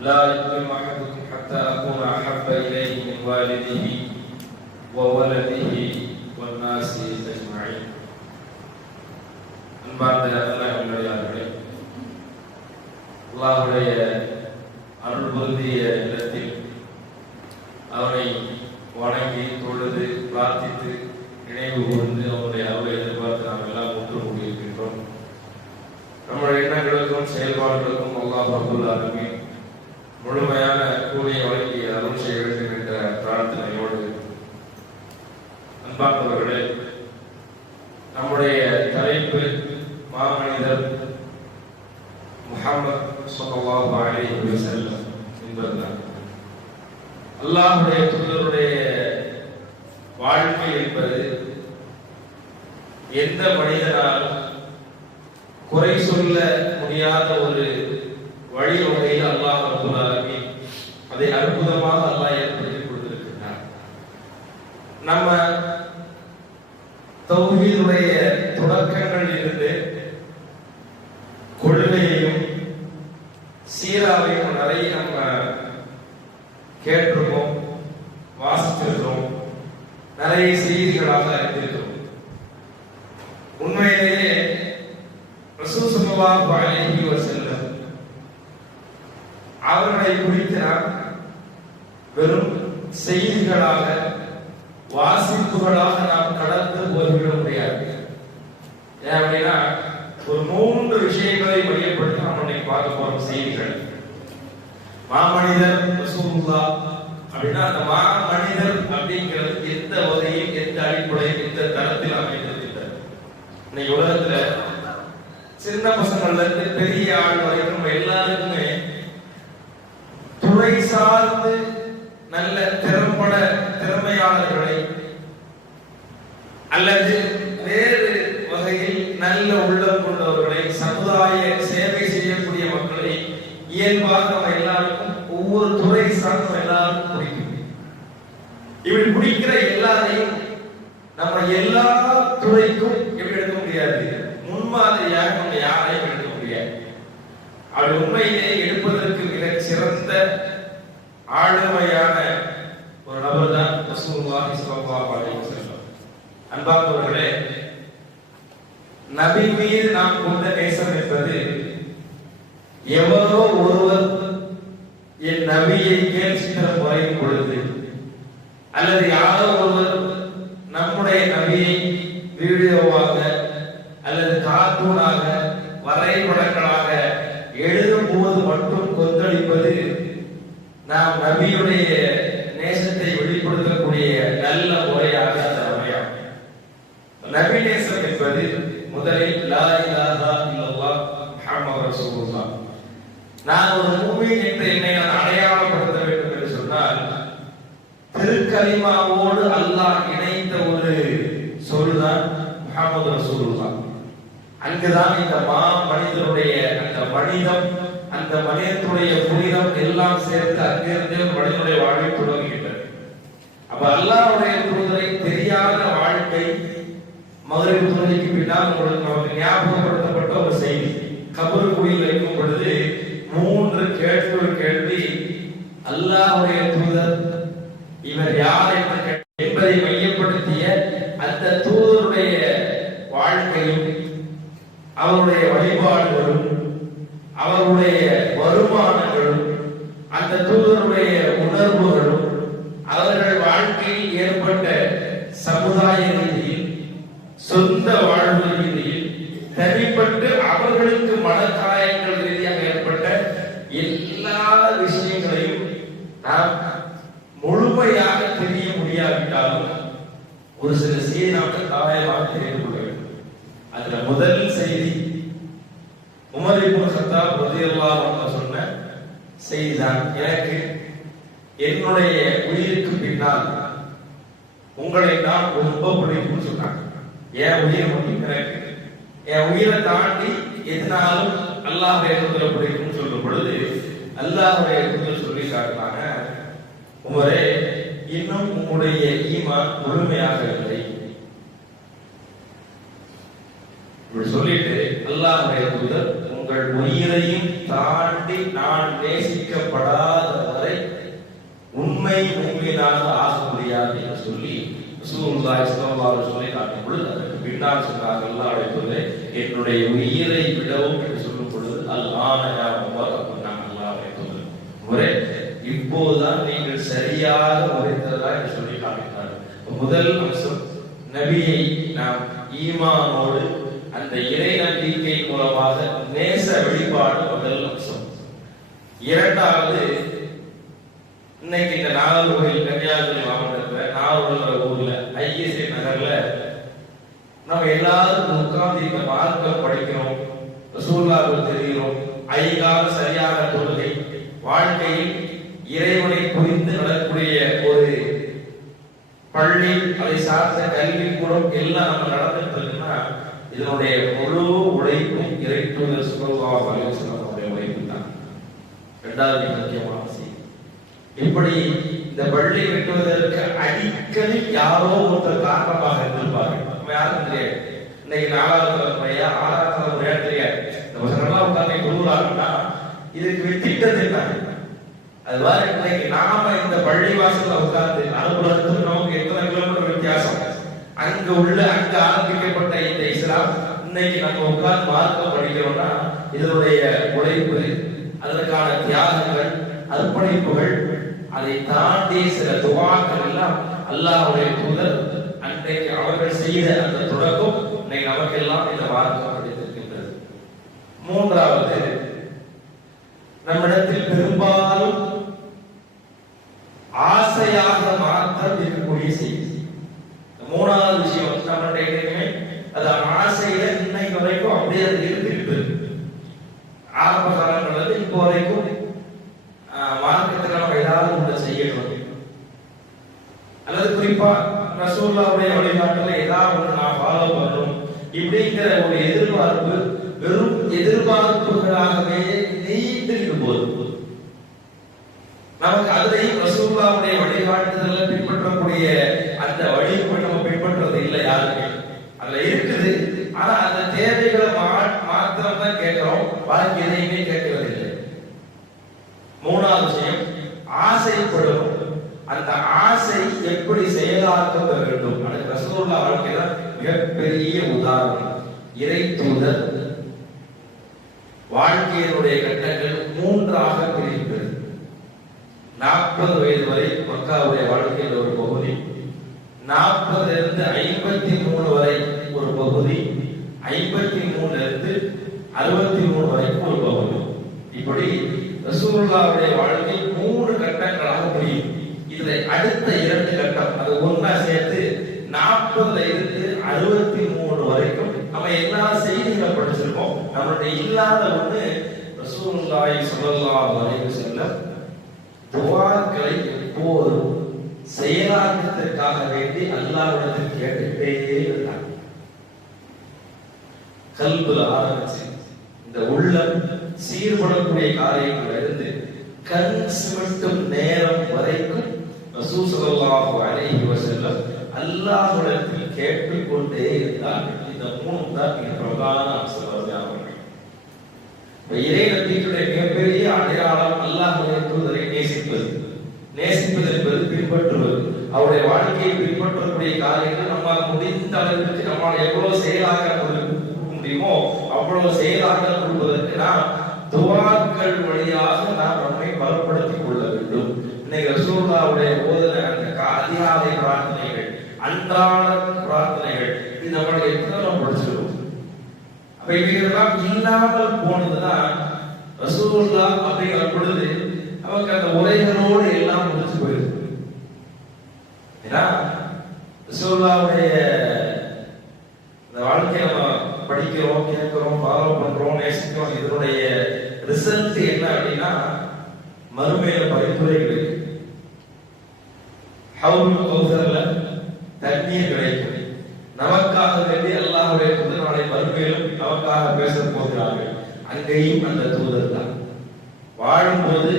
لا يؤمن أحدكم حتى أكون أحب إليه من والده وولده والناس أجمعين. அன்பார்ந்த அல்லாஹ்வுடைய அல்லாஹ்வுடைய அருள் பொருந்திய இடத்தில் அவனை வணங்கி தொழுது பிரார்த்தித்து நினைவு கூர்ந்து அவனுடைய அருளை எதிர்பார்த்து நாம் எல்லாம் ஒன்று கூடியிருக்கின்றோம். நம்முடைய எண்ணங்களுக்கும் செயல்பாடுகளுக்கும் அல்லாஹ் ரப்பல் ஆலமீன் முழுமையான கூலியை வழங்கி அருள் செய்ய வேண்டும் என்ற பிரார்த்தனையோடு அன்பார்ந்தவர்களே, நம்முடைய தலைப்பு மாமனிதர் முஹம்மது ஸல்லல்லாஹு அலைஹி வஸல்லம் என்பதுதான். அல்லாஹ்வுடைய தூதருடைய வாழ்க்கை என்பது எந்த மனிதனாலும் குறை சொல்ல முடியாத ஒரு வழிவகையில் அல்லாஹ் ரப்பல் ஆலமீன் அதை அற்புதமாக அல்லாஹ் ஏற்படுத்தி கொடுத்திருக்கிறார். நம்ம தௌஹீதுடைய தொடக்கங்களில் இருந்து கொள்கையையும் சீராவையும் நிறைய நம்ம கேட்டிருக்கோம், வாசித்திருக்கிறோம், நிறைய செய்திகளாக அறிந்திருக்கிறோம். உண்மையிலேயே ரசூல் ஸல்லல்லாஹு அலைஹி வஸல்லம் அவர்களை குறித்து நாம் வெறும் செய்திகளாக வாசிப்புகளாக நாம் கடந்து போய்விட முடியாது. ஏன் அப்படின்னா ஒரு 3 விஷயங்களை மையப்படுத்தி நாம் இன்னைக்கு பார்க்க போறோம். செய்திகள் மாமனிதர் ரசூலுல்லாஹ் அப்படின்னா அந்த மாமனிதர் அப்படிங்கிறது எந்த வகையில், எந்த அடிப்படையில், எந்த தரத்தில் அமைந்திருக்கிறது. இன்னைக்கு உலகத்துல சின்ன பசங்கள்ல இருந்து பெரிய ஆள் வரைக்கும் நம்ம எல்லாருக்குமே துறை சார்ந்து நல்ல திறமையாளர்களை அல்லது வேறு வகையில் நல்ல உள்ளம் கொண்டவர்களை, சமுதாய சேவை செய்யக்கூடிய மக்களை இயல்பாக நம்ம எல்லாருக்கும் ஒவ்வொரு துறை சார்ந்த எல்லாருக்கும் பிடிக்கும். இப்படி பிடிக்கிற எல்லாரையும் நம்ம எல்லா துறைக்கும் எப்படி எடுக்க முடியாது, முன்மாதிரியாக நம்ம யாரையும் எடுக்க முடியாது. அது உண்மையிலே எடுப்பதற்கு மிக சிறந்த ஆளுமையான ஒரு நபர் தான் ரசூலுல்லாஹி ஸல்லல்லாஹு அலைஹி வஸல்லம். அன்பார்ந்தவர்களே, நபி மீது நாம் கொண்ட நேசம் என்பது எவரோ ஒருவர் என் நபியை கேலி சித்திரம் வரையும் பொழுது அல்லது யாரோ ஒருவர் நம்முடைய நபியை வீடியோவாக அல்லது கார்ட்டூனாக வரைபடங்களாக எழுதும் போது மட்டும் கொந்தளிப்பது நாம் நபியுடைய நேசத்தை வெளிப்படுத்தக்கூடிய நல்ல முறையாக அமையும். நபி நேசம் என்பது முதலில் லா இலாஹா இல்லல்லாஹ் முஹம்மது ரசூலுல்லாஹ். நான் ஒரு மூமின் என்று என்னை நான் அடையாளப்படுத்த வேண்டும் என்று சொன்னால் திருக்கலிமாவோடு அல்லாஹ் இணைத்த ஒரு சொல்தான் முஹம்மது ரசூலுல்லாஹ். அங்குதான் இந்த மனிதனுடைய அந்த மனிதம், அந்த மனிதனுடைய புனிதம் எல்லாம் சேர்த்து அங்கிருந்து மனிதனுடைய வாழ்வை தொடங்குகின்றது. அப்ப அல்லாஹ்வுடைய தூதரை தெரியாத வாழ்க்கை மகரிப் தொழுகைக்கு பின்னால் உங்களுக்கு நமக்கு ஞாபகப்படுத்தப்பட்ட ஒரு செய்தி. கபர் குழியில் வைக்கும் பொழுது 3 கேள்வி அல்லாஹ்வுடைய தூதர் இவர் யார் என்பதை மையப்படுத்திய அந்த தூதருடைய வாழ்க்கையும் அவருடைய வழிபாடுகளும் அவருடைய வருமானங்களும் அந்த தூதருடைய உணர்வுகளும் அவர்கள் வாழ்க்கையில் ஏற்பட்ட சமுதாய ரீதியில், சொந்த வாழ்வு ரீதியில், தனிப்பட்டு அவர்களுக்கு மனக்காயங்கள் ரீதியாக ஏற்பட்ட எல்லா விஷயங்களையும் நாம் முழுமையாக தெரிய முடியாவிட்டாலும் ஒரு சில செய்தி நாம் தாயமாக தெரிந்து கொள்ள வேண்டும். அதுல முதல் செய்தி உமர் இப்னு கத்தாப் ரலியல்லாஹு அன்ஹு சொன்ன செய்திதான். எனக்கு என்னுடைய உயிருக்கு பின்னால் உங்களை நான் ரொம்ப பிடிக்கும்னு சொன்னாங்க. என் உயிர் மட்டும் எனக்கு, என் உயிரை தாண்டி எதனாலும் அல்லாஹ்வுடைய தூதரை பிடிக்கும்னு சொல்லும் பொழுது அல்லாஹ்வுடைய தூதர் சொல்லி காட்டினாங்க, உமரே இன்னும் உங்களுடைய ஈமான் முழுமையாக இல்லை. சொல்லிட்டு அல்லாஹ்வுடைய தூதர் உங்கள் உயிரையும் தாண்டி நான் நேசிக்க பரீட்சிக்கப்படாத வரை உண்மை மூமினாக ஆக முடியாது என்று சொல்லி ரசூலுல்லாஹி ஸல்லல்லாஹு அலைஹி வஸல்லம் காட்டும் பொழுது அதற்கு பின்னால் சொன்னார்கள் அல்லாஹ்வுடைய தூதரே, என்னுடைய உயிரை விடவும் என்று சொல்லும் பொழுது அல்லாஹ் அல்லாஹ்வுடைய தூதர் முறை இப்போதுதான் நீங்கள் சரியாக உரைத்ததா என்று சொல்லி காட்டினார்கள். முதல் அம்சம், நபியை நாம் ஈமானோடு அந்த இறை நம்பிக்கை மூலமாக நேச வெளிப்பாடு முதல் அம்சம். இரண்டாவது, இன்னைக்கு இந்த நாகர்கோவில் கன்னியாகுமரி மாவட்டத்தில் நாகர்கோவில் ஊர்ல ஐஎஸ்ஐ நகர்ல நம்ம எல்லாரும் உட்கார்ந்து இந்த மார்க்கம் படிக்கிறோம், ரசூலுல்லாஹ்வை தெரிகிறோம், ஐகால சரியான தொழுகை, வாழ்க்கையில் இறைவனை புரிந்து நடக்கக்கூடிய ஒரு பள்ளி, அதை சார்ந்த கல்வி கூடம் எல்லாம் நம்ம நடந்துட்டு இருக்குன்னா இதனுடைய முழு உழைப்பும் இறை தூதர் ஸல்லல்லாஹு அலைஹி வஸல்லம் உழைப்பு தான். இரண்டாவது முக்கியமான செய்தி, இப்படி இந்த பள்ளி கட்டுவதற்கு அடிக்கடி யாரோ ஒருத்தர் காரணமாக இருந்திருப்பார்கள். நம்ம யாரும் தெரியாது. இன்னைக்கு 4வது தலைமுறையா 6வது தலைமுறையா தெரியாது. இந்த பசங்கள்லாம் உட்கார்ந்து குழுவுறாங்கன்னா இதுக்கு வெட்டிட்டது என்ன? அதுவாறு இன்னைக்கு நாம இந்த பள்ளி வாசல்ல உட்கார்ந்து அனுபவத்துக்கு நமக்கு எத்தனை கிலோமீட்டர் வித்தியாசம். அங்க ஆரம்பிக்கப்பட்ட இந்த இஸ்லாம் இன்னைக்கு நம்ம உட்கார்ந்து மார்க்கம் படிக்கிறோம்னா இதனுடைய உழைப்பு, அதற்கான தியாகங்கள், அர்ப்பணிப்புகள், அதை தாண்டி சில துவாக்கள் எல்லாம் அல்லாஹ்வுடைய தூதர் அன்றைக்கு அவர்கள் செய்த அந்த தொடக்கம் இன்னைக்கு நமக்கெல்லாம் இந்த மார்க்கம் படித்திருக்கின்றது. மூன்றாவது, நம்மிடத்தில் பெரும்பாலும் ஆசையாக மாத்திரம் இருக்கக்கூடிய செய்தி. மூணாவது விஷயம், நம்மளுடைய அது ஆசையில இன்னைக்கு வரைக்கும் அப்படியே அது இருந்துகிட்டு இருக்கு. ஆரம்ப காலங்கள்ல இப்போ வரைக்கும் மார்க்கத்தில் நம்ம ஏதாவது ஒன்று செய்யணும், அல்லது குறிப்பா ரசூலுல்லாஹ்வுடைய வழிகாட்டுல ஏதாவது ஒன்று நான் ஃபாலோ பண்ணணும் இப்படிங்கிற ஒரு எதிர்பார்ப்பு வெறும் எதிர்பார்ப்புகளாகவே நீண்டு போது நமக்கு அதுலையும் ரசூலுல்லாஹ்வுடைய வழிகாட்டுதல பின்பற்றக்கூடிய அந்த வழிமுறை நம்ம பின்பற்றது இல்லை யாருமே. அதுல இருக்குது, ஆனா அந்த தேவைகளை மாத்திரம் தான் கேட்கிறோம், பாக்கி எதையுமே கேட்கறது இல்லை. மூணாவது விஷயம், ஆசைப்படும். அந்த ஆசை எப்படி செயலாக்க வேண்டும்? அதுக்கு ரசூலுல்லாஹ் வாழ்க்கையில மிகப்பெரிய உதாரணம். இறை தூதர் வாழ்க்கையினுடைய கட்டங்கள் 3ஆக பிரிகிறது. 40 வயது வரை மக்காவுடைய வாழ்க்கையில் ஒரு பகுதி, 40 இருந்து 53 வரை ஒரு பகுதி, 53 இருந்து 63 வரைக்கும் ஒரு பகுதி. இப்படி ரசூலுல்லாஹ்வுடைய வாழ்க்கை 3 கட்டங்களாக பிரியும். இதுல அடுத்த 2 கட்டம் அது ஒண்ணா சேர்த்து 40 இருந்து 63 வரைக்கும் நம்ம எல்லா செய்திகளை படிச்சிருக்கோம். நம்மளுடைய இல்லாத ஒண்ணு, ரசூலுல்லாஹி ஸல்லல்லாஹு அலைஹி வஸல்லம் துஆக்களை எப்போதும் செயலாக்கத்திற்காக வேண்டி அல்லாஹ்விடத்தில் கேட்டுட்டே இருந்தாங்க. கல்புல ஆரம்பிச்சு இந்த உள்ளம் சீர்படக்கூடிய காரியங்கள் இருந்து கண் சிமிட்டும் நேரம் வரைக்கும் ரசூல் ஸல்லல்லாஹு அலைஹி வஸல்லம் அல்லாஹ்விடத்தில் கேட்டுக்கொண்டே இருந்தார்கள். இந்த 3 தான் மிக பிரதான அம்சங்கள். இறை நம்பிக்கையுடைய மிகப்பெரிய அடையாளம் அல்லாஹ்வுடைய தூதரை நேசிப்பது. நேசிப்பது என்பது பின்பற்றுவது. அவருடைய வாழ்க்கையை பின்பற்றக்கூடிய காரியங்கள் நம்மால் முடிந்த அளவிற்கு நம்மால் எவ்வளவு செயலாக்க முடியுமோ அவ்வளவு செயலாக்க கொடுப்பதற்கு நாம் துஆக்கள் வழியாக நாம் நம்மை பலப்படுத்திக் கொள்ள வேண்டும். இன்னைக்கு ரசூலுல்லாஹ்வுடைய ஓதுன அந்த அதிகாலை பிரார்த்தனைகள், அன்றாட பிரார்த்தனைகள், இது நம்மளுடைய எத்தனை படிச்சிருக்கோம். அப்ப இவைகளெல்லாம் இல்லாமல் போனதுதான் ரசூலுல்லாஹ் அப்படிங்கிற பொழுது நமக்கு அந்த உரைகளோடு எல்லாம் முடிச்சு போயிருக்கு. ஏன்னா ரசூலுல்லாஹ்வுடைய இந்த வாழ்க்கையை நம்ம படிக்கிறோம், கேட்கிறோம், ஃபாலோ பண்றோம், நேசிக்கிறோம். இதனுடைய ரிசல்ட் என்ன அப்படின்னா மறுமையில பரிந்துரைகள் இருக்கு. ஹவுல் கௌசர்ல தண்ணீர் கிடைக்கும். நமக்காக வேண்டி அல்லாஹ்வுடைய தூதர் நாளை மறுமையிலும் நமக்காக பேச போகிறார்கள். அங்கேயும் அந்த தூதர் தான் வாழும்போது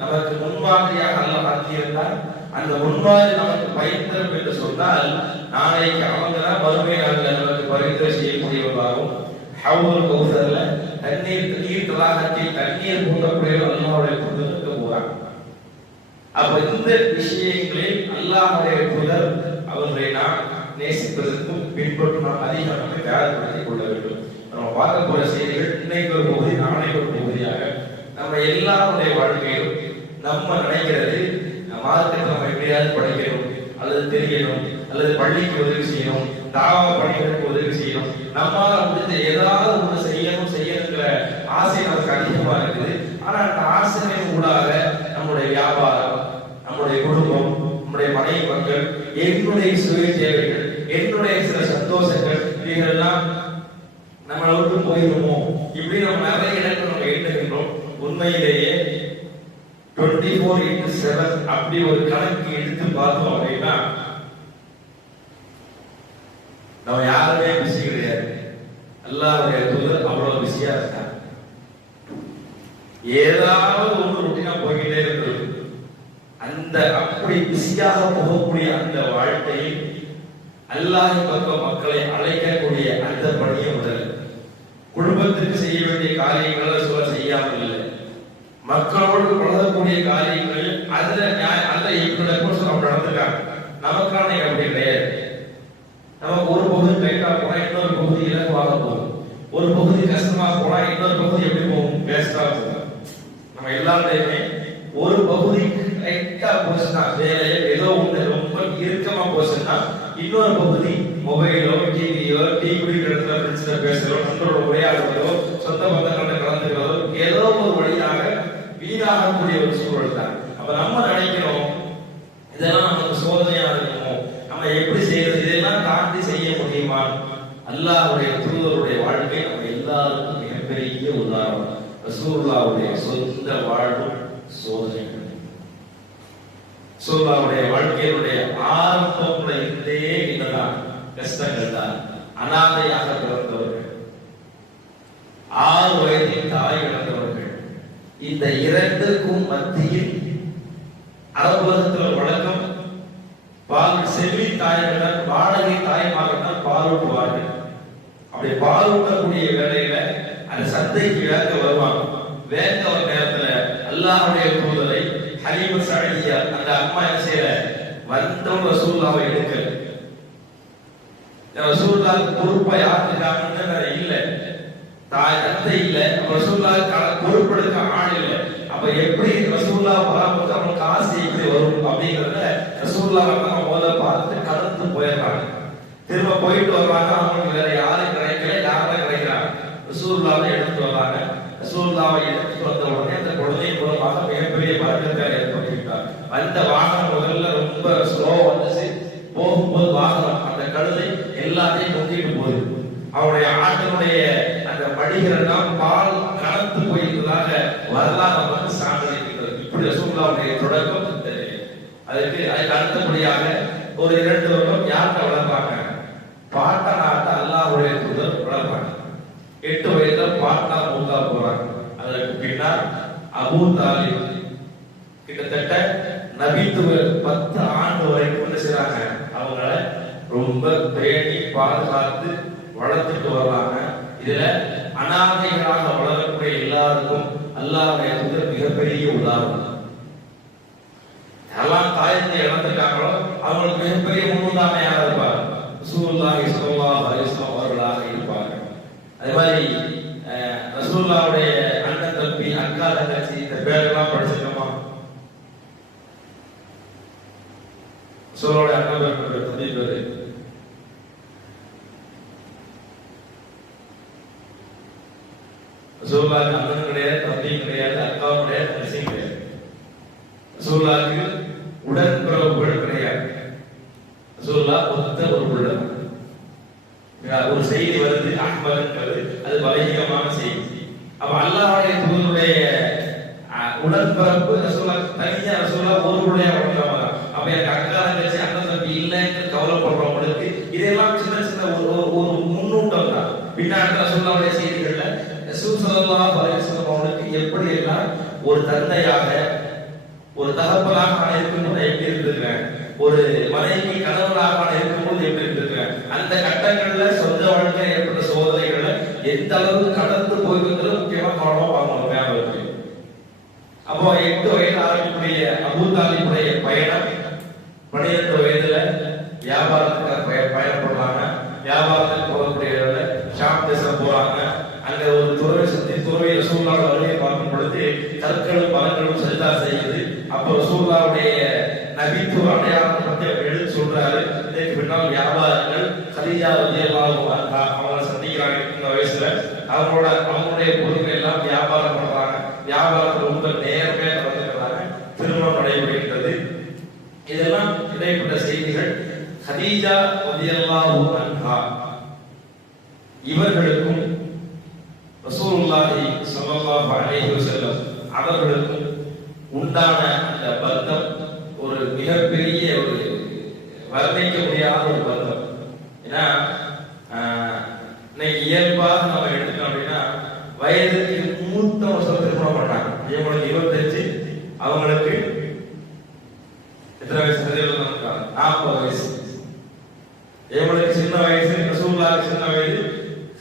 நமக்கு முன்மாதிரியாக அல்லாஹ் ஆக்கியிருந்தார். அந்த முன்மாதிரி நமக்கு பயன் தரும் என்று சொன்னால் நாளைக்கு அவங்க தான் மறுமை நாளில் நமக்கு பரிந்துரை செய்யக்கூடியவர்களாகவும் ஹவுல் கௌசர்ல தண்ணீர் தலாகத்தில் தண்ணீர் போன்றக்கூடிய அல்லாஹ்வுடைய தூதருக்கு போறாங்க. அப்ப இந்த விஷயங்களில் அல்லாஹ்வுடைய தூதர் அவர்களை நாம் நேசிப்பதற்கும் பின்பற்றும் நாம் அதிகமாக தயார்படுத்திக் கொள்ள வேண்டும். நம்ம பார்க்க போற செய்திகள் இன்னைக்கு ஒரு பகுதி, நாளைக்கு ஒரு பகுதியாக நம்ம எல்லாருடைய வாழ்க்கையிலும் நம்ம நினைக்கிறது மார்க்கத்தை நம்ம எப்படியாவது படிக்கணும் அல்லது தெரியணும் அல்லது பள்ளிக்கு உதவி செய்யணும், தாவா பணிகளுக்கு உதவி செய்யணும், நம்மால முடிஞ்ச ஏதாவது ஒன்று செய்யணுங்கிற ஆசை நமக்கு அதிகமா இருக்குது. ஆனா அந்த ஆசையின் ஊடாக நம்முடைய வியாபாரம், நம்முடைய குடும்பம், நம்முடைய மனைவி மக்கள், என்னுடைய சுய தேவைகள், என்னுடைய சில சந்தோஷங்கள், இவைகளெல்லாம் நம்மளை விட்டு போயிடுமோ இப்படி நம்ம நிறைய இடங்கள் நம்ம எண்ணுகின்றோம். உண்மையிலேயே 24/7 அப்படி ஒரு கணக்கு எடுத்து பார்த்தோம் அப்படின்னா நம்ம யாருமே பிஸி கிடையாது. அல்லாஹ்வுடைய தூதர் அவ்வளவு பிஸியா இருக்காங்க. ஏதாவது ஒன்று ரொட்டீனா போய்கிட்டே இருக்கிறது. அந்த அப்படி பிஸியாக போகக்கூடிய அந்த வாழ்க்கையில் அல்லாஹ் பக்கம் மக்களை அழைக்கக்கூடிய அந்த பணியை முதல் குடும்பத்துக்கு செய்ய வேண்டிய காரியங்களை சொல்ல செய்யாமல் இல்லை, மக்களோடு பழகக்கூடிய காரியங்களில் அதுல அந்த இப்படி நடந்துக்காங்க. நமக்கான அப்படி கிடையாது. நமக்கு ஒரு பகுதி கைட்டா போனா இன்னொரு பகுதி இலகுவாக போகும், ஒரு பகுதி கஷ்டமா போனா இன்னொரு பகுதி எப்படி போகும், வேஸ்டா போகும். நம்ம எல்லாருமே ஒரு பகுதி லைட்டா போச்சுன்னா வேலையை ஏதோ ஒண்ணு ரொம்ப இறுக்கமா போச்சுன்னா இன்னொரு பகுதி மொபைலோ டிவியோ டீ குடிக்கிற இடத்துல ஃப்ரெண்ட்ஸ்ல பேசுறோம், நண்பரோட உரையாடுறதோ, சொந்த பந்தங்களோட கலந்துக்கிறதோ ஏதோ ஒரு வழியாக வீணாகக்கூடிய ஒரு சூழல் தான். அப்ப நம்ம நினைக்கிறோம் இதெல்லாம் நமக்கு சோதனையா இருக்குமோ, நம்ம எப்படி செய்யறது, இதெல்லாம் தாண்டி செய்ய முடியுமா? அல்லாஹ்வுடைய தூதருடைய வாழ்க்கை நம்ம எல்லாருக்கும் மிகப்பெரிய உதாரணம். ரசூலுல்லாஹ்வுடைய சொந்த வாழ்வும் சோதனைகள். ரசூலுல்லாஹ்வுடைய வாழ்க்கையினுடைய ஆரம்பம்ல இருந்தே என்னதான் கஷ்டங்கள் தான். அனாதையாக பிறந்தவர்கள், 6 வயதில் தாய் இழந்தவர்கள், இந்த இரண்டுக்கும் மத்தியில் அரபுலகத்தில் வழக்கம் பால் செல்வி தாய்கள் வாடகை தாய்மார்கள் பாலூட்டுவார்கள். அப்படி பாலூட்டக்கூடிய வேளையில அந்த சந்தைக்கு வேங்க வருவாங்க. வேங்க வர நேரத்துல அல்லாஹ்வுடைய தூதரை ஹலீமா சஅதியா அந்த அம்மா என்ன செய்யற, வந்தவங்க ரசூலுல்லாஹ்வை எடுக்க. ரசூலுல்லாஹ்வுக்கு பொறுப்பா யார் இருக்காங்கன்னு இல்ல, தாய் தந்தை இல்ல, ரசூலுல்லாஹ்வுக்கு பொறுப்பெடுக்க ஆள் இல்ல. அப்ப எப்படி ரசூலுல்லாஹ் பராமரித்து அவங்களுக்கு ஆசை எப்படி வரும் அப்படிங்கறத ரசூலுல்லாஹ் நம்ம முதல்ல பார்த்து கடந்து போயிடுறாங்க. திரும்ப போயிட்டு வருவாங்க, அவங்களுக்கு வேற யாரும் கிடைக்கல, யாரும் கிடைக்கிறாங்க, ரசூலுல்லாஹ்வை எடுத்து வர்றாங்க. ரசூலுல்லாஹ்வை எடுத்து வந்த உடனே அந்த குழந்தை மூலமாக மிகப்பெரிய பரக்கத்தை ஏற்படுத்திட்டார். அந்த வாகனம் முதல்ல ரொம்ப ஸ்லோ வந்துச்சு, போகும்போது வாகனம் அந்த கழுதை எல்லாத்தையும் கொத்திட்டு போகுது. அவருடைய ஆட்டினுடைய அந்த மடிகளெல்லாம் பால் கலந்து போயிருந்ததாக வரலாறு வந்து சான்றிருக்கிறது. இப்படி ரசூலுல்லாஹ்வுடைய தொடக்கம். அதுக்கு அடுத்தபடியாக ஒரு 2 வருடம் யார்கிட்ட வளர்ப்பாங்க, பாட்டனாட்ட அல்லாஹ்வுடைய தூதர் வளர்ப்பாங்க. 8 வயதுல பாட்டனா மூத்தா போறாங்க. அதற்கு பின்னால் அபூ தாலிப் கிட்டத்தட்ட நபித்துவ 10 ஆண்டு வரைக்கும் என்ன செய்றாங்க, அவங்கள ரொம்ப பேணி பாதுகாத்து வளர்த்துட்டு வர்றாங்க. இதுல அனாதைகளாக வளரக்கூடிய எல்லாருக்கும் அல்லாஹ்வுடைய தூதர் மிகப்பெரிய உதாரணம். எல்லாம் தாயத்தை இழந்துட்டாங்களோ அவங்களுக்கு மிகப்பெரிய முன்னுதாரணம் யாரா இருப்பார், ரசூலுல்லாஹி ஸல்லல்லாஹு அலைஹி வஸல்லம் அவர்களாக இருப்பாங்க. அதே மாதிரி ரசூலுல்லாஹ்வுடைய அண்ணன் தம்பி அக்கா தங்கச்சி இந்த பேரெல்லாம் படிச்சிருக்கோமா? ரசூலுல்லாஹ்வுடைய அண்ணன் பேர் தம்பி பேரு ரசூலுல்லாஹ்வுக்கு அண்ணன் கிடையாது, தம்பி கிடையாது, அக்காவும் கிடையாது, தங்கச்சியும் கிடையாது. ரசூலுல்லாஹ்வுக்கு உடன்பிறப்புகள் கிடையாது. ரசூலுல்லாஹ் ஒத்த ஒரு பிள்ளை. ஒரு செய்தி வருது அஹ்மதுங்கிறது, அது பலகீனமான செய்தி. அப்ப அல்லாஹ்வுடைய தூதருடைய உடன்பிறப்பு ரசூலுல்லாஹ் தனியா ரசூலுல்லாஹ் ஒரு பிள்ளையா வளர்ந்தவங்க. அப்ப எனக்கு அக்கா தங்கச்சி அண்ணன் தம்பி இல்லைன்னு கவலைப்படுறவங்களுக்கு இதெல்லாம் சின்ன சின்ன ஒரு முன்னூட்டம் தான். பின்னாடி ரசூலுல்லாஹ்வுடைய செய்திகள்ல ரசூல் ஸல்லல்லாஹு அலைஹி வஸல்லம் அவங்களுக்கு எப்படி எல்லாம் ஒரு தந்தையாக ஒரு தகப்பனாக நான் இருக்கும்போது எப்படி இருந்திருக்கேன், ஒரு மனைவி கணவனாக நான் இருக்கும்போது எப்படி இருந்திருக்கேன், அந்த கட்டங்கள்ல சொந்த வாழ்க்கை ஏற்பட்ட சோதனைகளை எந்த அளவுக்கு கடந்து போயிருக்கிறது முக்கியமா கவனமா வாங்கணும். அப்ப அப்போ 8 வயது ஆரம்பிக்கக்கூடிய அபூ தாலிபுடைய பயணம் 12 வயதுல வியாபாரத்துக்காக பயணப்படுறாங்க. வியாபாரத்துக்கு போகக்கூடிய ஷாம் தேசம் போறாங்க. அங்க ஒரு துறவி ரசூலுல்லாஹ் வருகையை பார்க்கும் பொழுது கற்களும் மரங்களும் சஜ்தா செய்யுது. அப்போ ரசூலுல்லாஹ்வுடைய நபித்துவ அடையாளத்தை பத்தி எடுத்து சொல்றாரு. இதற்கு பின்னால் வியாபாரங்கள் கதீஜா ரலியல்லாஹு அன்ஹா அவங்களை சந்திக்கிறாங்க. இந்த வயசுல அவங்களுடைய பொறுமை எல்லாம் வியாபாரம் பண்றாங்க. வியாபாரத்தில் ரொம்ப நேர்மையா நடந்துக்கிறாங்க. திருமணம் நடைபெறுகிறது. இதெல்லாம் இடைப்பட்ட செய்திகள். கதீஜா ரலியல்லாஹு அன்ஹா இவர்களுக்கும் ரசூலுல்லாஹி ஸல்லல்லாஹு அலைஹி வஸல்லம் அவர்களுக்கும் உண்டான அந்த பந்தம் ஒரு மிகப்பெரிய ஒரு வர்ணிக்க முடியாத ஒரு பந்தம். ஏன்னா இன்னைக்கு இயல்பாக நம்ம எடுத்துட்டோம் அப்படின்னா வயதுக்கு மூத்த வருஷம் திருமணம் பண்றாங்க. இவங்களுக்கு 25, அவங்களுக்கு எத்தனை வயசு? 40 வயசு. இவங்களுக்கு சின்ன வயசு, ரசூலுல்லாஹி சின்ன வயது,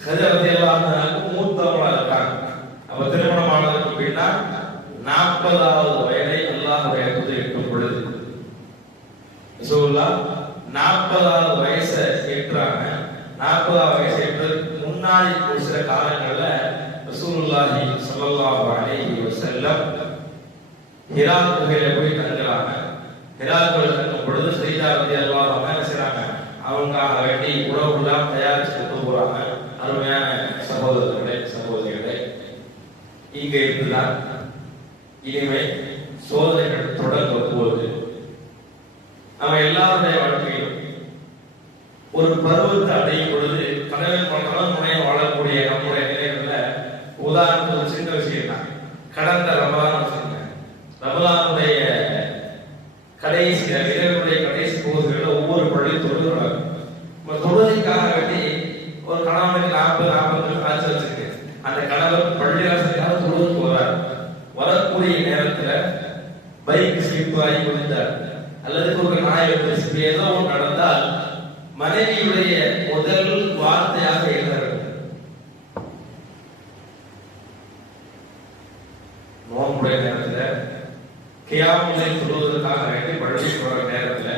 கதீஜா ரலியல்லாஹு அன்ஹா மூத்தவங்களா இருக்காங்க. அப்ப திருமணம் ஆனதுக்கு பின்னால் 40வது வயதை அல்லாஹ்வுடைய தூதர் எட்டும் பொழுது ரசூலுல்லாஹ் 40வது வயசை எட்டுறாங்க. 40வது வயசை எட்டுறதுக்கு முன்னாடி ஒரு சில காலங்கள்ல ரசூலுல்லாஹி ஸல்லல்லாஹு அலைஹி வஸல்லம் ஹிரா குகையில போய் தங்குறாங்க. ஹிரா குகையில தங்கும் பொழுது கதீஜா ரலியல்லாஹு அன்ஹா என்ன செய்றாங்க? அவங்களுக்காக வேண்டி உணவுலாம் தயாரிச்சு கொண்டு போறாங்க. அருமையான சகோதரர்களே, சகோதரிகளே, இங்க இருந்துதான் இனிமே சோதனைகள் தொடங்க போகுது. நம்ம எல்லாருடைய வாழ்க்கையிலும் ஒரு பருவத்தை அடையும் பொழுது கணவன் முனைய வாழக்கூடிய நம்முடைய நிலைகள்ல உதாரணத்துக்கு ஒரு சின்ன விஷயம் தான். கடந்த ரமலானுடைய கடைசி இரவுடைய கடைசி பகுதிகளில் ஒவ்வொரு பள்ளி தொழுகிறாங்க. தொழுகைக்காக வேண்டி ஒரு கணவனுக்கு 40-45 காய்ச்சி வச்சிருக்கு. அந்த கணவர் பள்ளிவாசலுக்காக தொழுது போறார். வரக்கூடிய நேரத்துல பைக் ஸ்லிப் ஆகி விழுந்தார் அல்லது ஒரு நாய் வெட்டி ஏதோ ஒன்று நடந்தால் மனைவியுடைய முதல் வார்த்தையாக எழுதார், நோம்புடைய நேரத்துல கியாமுலை சொல்வதற்காக வேண்டி பள்ளி போற நேரத்துல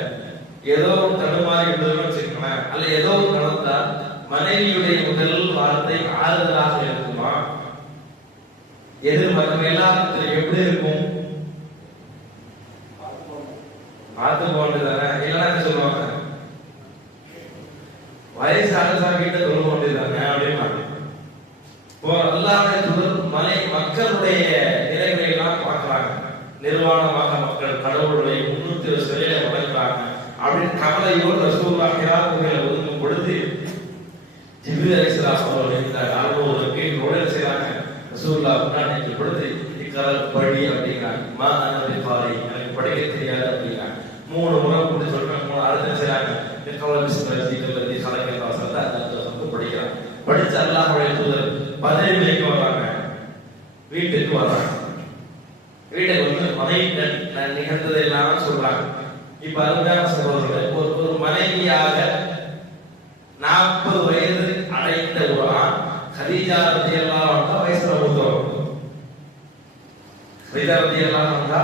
ஏதோ தடுமாறி விடுதல் வச்சிருக்கேன் அல்ல ஏதோ நடந்தால் மனைவியுடைய முதல் வார்த்தை ஆறுதலாக இருக்குமா? எதிர்மறை எல்லாத்துக்கும் எப்படி இருக்கும்? பார்த்து போன்றதானே இல்லைன்னா சொல்லுவாங்க வயசு அரசாங்கிட்ட சொல்ல வேண்டியதானே அப்படின்னா அல்லாஹ்வுடைய தூதர் மக்களுடைய நிலைகளை எல்லாம் பார்க்கிறாங்க. நிர்வாணமாக மக்கள் கடவுளுடைய 300 சிலையை வளர்க்கிறாங்க அப்படின்னு கவலையோடு ரசூலுல்லாஹ் ஹிரா குகையில ஒதுங்கும் பொழுது ஜிப்ரீல் அலைஹிஸ்ஸலாம் அவர்கள் இந்த ஆர்வலருக்கு ரோடல் செய்றாங்க. ரசூலுல்லாஹ் முன்னாடி பொழுது இக்கரல் படி அப்படிங்கிறாங்க. மா அனபி காரி, எனக்கு படிக்க தெரியாது அப்படிங்கிறாங்க. 3 முறை போட்டு சொல்றாங்க. 3 அர்த்தம் செய்றாங்க. இக்கரல் பிஸ்மில்லாஹி கலக்கல் வாசல்ல அந்த படிக்கிறாங்க. படிச்ச அல்லாஹ்வுடைய தூதர் பதவிக்கு வராங்க. வீட்டுக்கு வராங்க. வீட்டுக்கு வந்து மனைவி நிகழ்ந்ததெல்லாம் சொல்றாங்க. இப்ப அருமையான சகோதரர்களே, ஒரு மனைவியாக 40 வயது அடைந்த ஒரு ஆண் கதீஜா ரலியல்லாஹு அன்ஹா வயசுல மூத்தவங்க. கதீஜா ரலியல்லாஹு அன்ஹா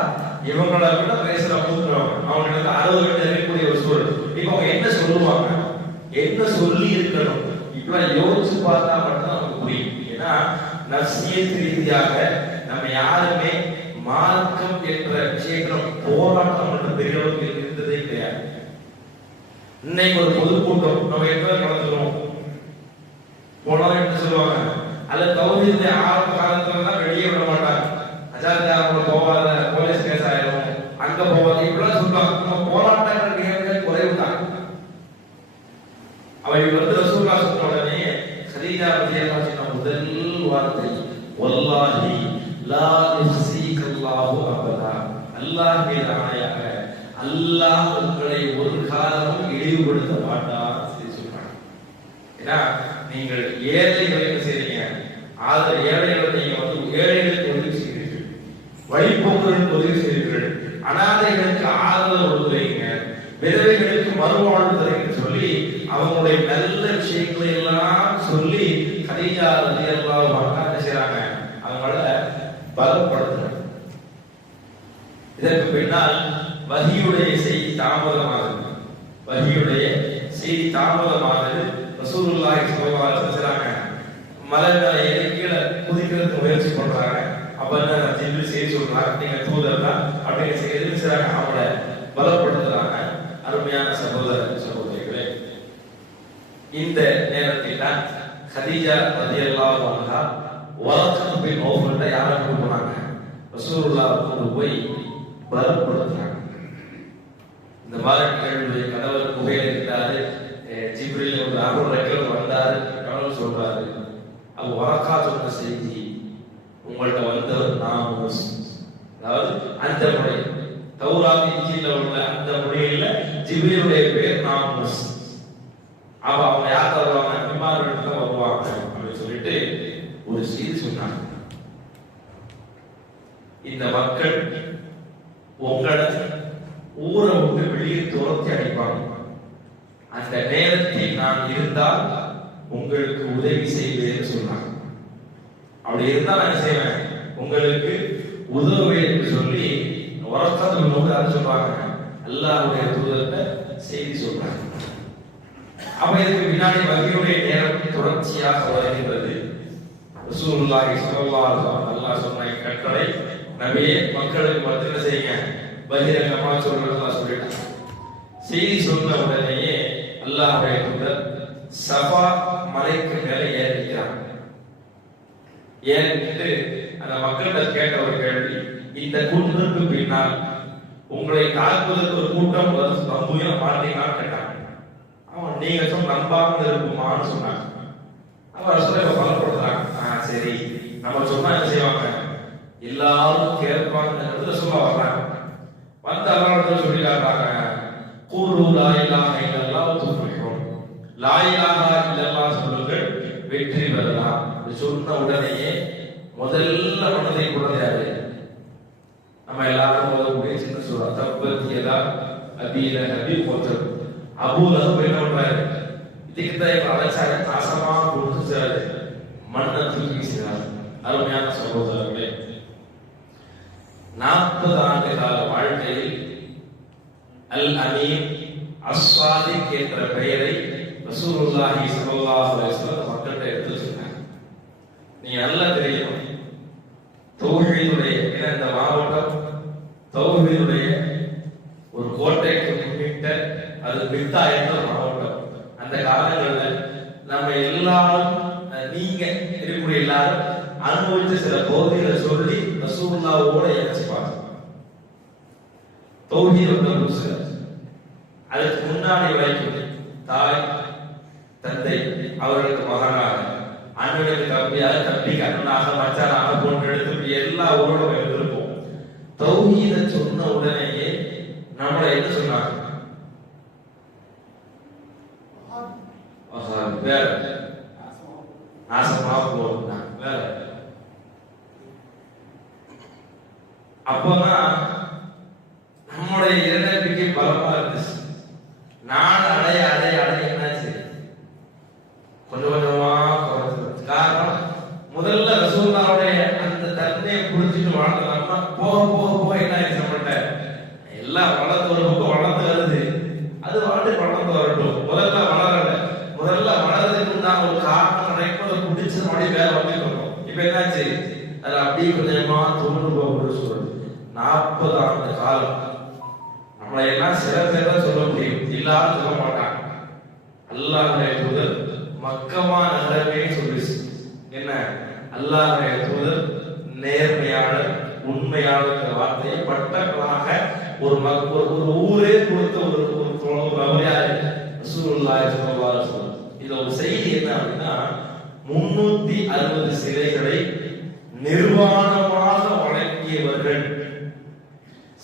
இவங்கள விட வயசுல மூத்தவங்க. அவங்களுக்கு 60 வயது இருக்கக்கூடிய ஒரு சூழல். இப்போ அவங்க என்ன சொல்லுவாங்க, என்ன சொல்லி இருக்கணும், இப்ப யோசிச்சு பார்த்தா மட்டும் நமக்கு புரியும். ஏன்னா நஃப்சியத் ரீதியாக நம்ம யாருமே மார்க்கம் என்ற விஷயத்துல போராட்டம் என்ற பெரிய அளவுக்கு இருந்ததே கிடையாது. இன்னைக்கு ஒரு பொதுக்கூட்டம் நம்ம எப்ப நடத்துறோம் போனா என்ன சொல்லுவாங்க, அல்ல தௌஹீதுடைய ஆரம்ப காலத்துல தான் வெளியே விட மாட்டாங்க. அஜாதியாக போவாத, போலீஸ் கேஸ் ஆயிடும், அங்க போவாத, இப்படிலாம் சொல்லுவாங்க. நம்ம போராட்டங்கள் நிகழ்வுகள் குறைவு தான். அவை வந்து ரசூலுல்லாஹ் சொன்ன உடனே கதீஜா ரலியல்லாஹு அன்ஹா முதல் வார்த்தை வல்லாஹி லா யுஸீகல்லாஹு அபதா, அல்லாஹ் மீது ஆணையாக அல்லாஹ் உங்களை ஒரு காலமும் இழிவுபடுத்த மாட்டார் சொல்றாங்க. ஏன்னா நீங்கள் ஏழைகளை என்ன செய்றீங்க, ஏழைகளை நீங்க வந்து ஏழைகளுக்கு உதவி செய்கிறீர்கள், வழிபோக்கர்களுக்கு உதவி செய்கிறீர்கள், அனாதைகளுக்கு ஆதரவு கொடுக்குறீங்க, விதவைகளுக்கு மறுவாழ்வு தருகிறீங்கன்னு சொல்லி அவங்களுடைய நல்ல விஷயங்களை எல்லாம் சொல்லி கதீஜா ரலியல்லாஹு அன்ஹா என்ன செய்றாங்க, அவங்கள பலப்படுத்துறாங்க. இதற்கு பின்னால் வஹியுடைய செய்தி தாமதமாகுது. வஹியுடைய செய்தி தாமதமாகுது. ரசூலுல்லாஹி ஸல்லல்லாஹு அலைஹி வஸல்லம் மலைகளை ஏறி கீழே குதிக்கிறதுக்கு முயற்சி பண்றாங்க. அப்ப ஜிப்ரீல் செய்தி சொல்றாங்க, நீங்க தூதர் தான் அப்படின்னு செய்யறாங்க. அவங்கள பலப்படுத்துறாங்க. அருமையான சகோதரிகளே, இந்த நேரத்தில் தான் கதீஜா ரலியல்லாஹு அன்ஹா வலக்கத் பின் நௌஃபல்ட்ட யாரை கொண்டு போனாங்க? ரசூலுல்லாஹ் கொண்டு போய் பலப்படுத்துறாங்க. இந்த மாதிரி நிகழ்வு கணவர் குகையில் இருக்கிறாரு, ஜிப்ரீல் ஒரு அருள் ரெக்கல் வந்தாரு, கணவர் சொல்றாரு, அது வரக்கா சொன்ன செய்தி, உங்கள்ட்ட வந்தவர் நாமூஸ். அதாவது அந்த முறை தௌராத் இன்ஜீல்ல உள்ள அந்த முறையில ஜிப்ரீலுடைய பேர் நாமூஸ். அப்ப அவங்க யார் வருவாங்க? விமானத்துல வருவாங்க அப்படின்னு சொல்லிட்டு ஒரு செய்தி சொன்னாங்க. இந்த மக்கள் உங்களை ஊரை விட்டு வெளியே துரத்தி அடிப்பாங்க. அந்த நேரத்தில் நான் இருந்தால் உங்களுக்கு உதவி செய்வேன்னு சொன்னாங்க. அப்படி இருந்தா நான் செய்வேன், உங்களுக்கு உதவுவேன் என்று சொல்லி வரக்கத்துல் நோக்கு அதை சொல்றாங்க. அல்லாஹ்வுடைய தூதர்கிட்ட செய்தி சொல்றாங்க. அப்ப இதுக்கு பின்னாடி வஹியுடைய நேரம் தொடர்ச்சியாக வருகின்றது. ரசூலுல்லாஹி ஸல்லல்லாஹு அலைஹி வஸல்லம் அல்லாஹ் சொன்ன கட்டளை, நபியே மக்களுக்கு மத்தியில செய்யுங்க, பகிரங்கமாக சொல்றதா சொல்லிட்டாங்க. செய்தி சொன்ன உடனேயே அல்லாஹ்வுடைய தூதர் சஃபா மலைக்கு மேலே ஏறிக்கிறாங்க. ஏறிட்டு அந்த மக்களிடம் கேட்ட ஒரு கேள்வி, இந்த குன்றுக்கு பின்னால் உங்களை தாக்குவதற்கு ஒரு கூட்டம் நம்புய மாட்டீங்களான்னு கேட்டாங்க. அவன் நீங்க சொன்ன நம்பாம இருக்குமான்னு சொன்னாங்க. அவன் ரசூலை பலப்படுத்துறாங்க. சரி, நம்ம சொன்னா என்ன செய்வாங்க, எல்லாரும் கேட்பாங்க சொல்ல வர்றாங்க. வந்து அல்லாஹ் சொல்லி காட்டுறாங்க, கூறு லா இலாஹ இல்லல்லாஹ் துஃப்லிஹூன், லா இலாஹ இல்லல்லாஹ் சொல்லுங்கள் வெற்றி பெறலாம். சொன்ன உடனேயே முதல்ல மனதை கொண்டது யாரு? நம்ம எல்லாரும் ஓதக்கூடிய சின்ன சூரா தப்பத் யதா அபீ லஹப் வதப். அபூ லஹப் என்ன பண்றாரு? இதுக்கு தான் இவங்க அழைச்சாரு, நாசமா கொடுத்துச்சாரு, மண்ணை தூக்கி வீசினார். அருமையான சகோதரர்களே, 40 ஆண்டு கால வாழ்க்கையில் அல் அமீன் அஸ்ஸாதிக் என்ற பெயரை ரசூலுல்லாஹி ஸல்லல்லாஹு அலைஹி வஸல்லம் மக்கள்கிட்ட எடுத்து சொன்னாங்க. நீங்க நல்லா தெரியும், தௌஹீதுடைய இந்த மாவட்டம் தௌஹீதுடைய ஒரு கோட்டைக்கு முன்னிட்ட அது பித்தா என்ற மாவட்டம். அந்த காலங்களில் நம்ம எல்லாரும், நீங்க இருக்கக்கூடிய எல்லாரும் அனுபவிச்ச சில பகுதிகளை சொல்லி ரசூலுல்லாஹோட இணைச்சுப்பாங்க. தௌஹீத் வந்து அதுக்கு முன்னாடி வரைக்கும் தாய் தந்தை அவர்களுக்கு மகனாக, அண்ணனுக்கு தம்பியாக, தம்பிக்கு அண்ணனாக, மச்சானாக போன்ற எடுத்து எல்லா ஊரோட இருந்திருப்போம். தௌஹீதை சொன்ன உடனேயே நம்மளை என்ன சொன்னாங்க? வேற நாசமா போனாங்க வேற. அப்பதான் நம்முடைய இறைநம்பிக்கை பலமா இருந்துச்சு. நான் அடைய அடைய அடைய என்னாச்சு, கொஞ்சம் கொஞ்சமா குறைஞ்சது. காரணம், முதல்ல ரசூலுல்லாஹ்வுடைய அந்த தன்மையை புரிஞ்சுட்டு வாழ்ந்தோம்னா போக போக போக என்ன ஆயிடுச்சு, நம்மள்ட்ட எல்லாம் வளர்ந்து ஒரு பக்கம் வளர்ந்து வருது, அது வாட்டு வளர்ந்து வரட்டும். முதல்ல வளரல, முதல்ல வளர்றதுக்கு நான் ஒரு காரணம் நினைப்பதை பிடிச்ச மாதிரி வேலை வந்துருக்கோம். இப்ப என்னாச்சு, அது அப்படியே கொஞ்சமா தொண்ணூறு போக சொல்றது. 40 ஆண்டு காலம் நம்மளை எல்லாம் சில பேர் தான் சொல்ல முடியும், எல்லாரும் சொல்ல மாட்டாங்க. அல்லாஹ்வுடைய தூதர் மக்கமா நகரமே சொல்லிச்சு. என்ன, அல்லாஹ்வுடைய தூதர் நேர்மையாளர், உண்மையாளர் வார்த்தையை பட்டங்களாக ஒரு ஊரே கொடுத்த ஒரு அவரையாரு ரசூலுல்லாஹி ஸல்லல்லாஹு அலைஹி வஸல்லம். இதுல ஒரு செய்தி என்ன அப்படின்னா, 360 சிலைகளை நிர்வாணமாக வணங்கியவர்கள்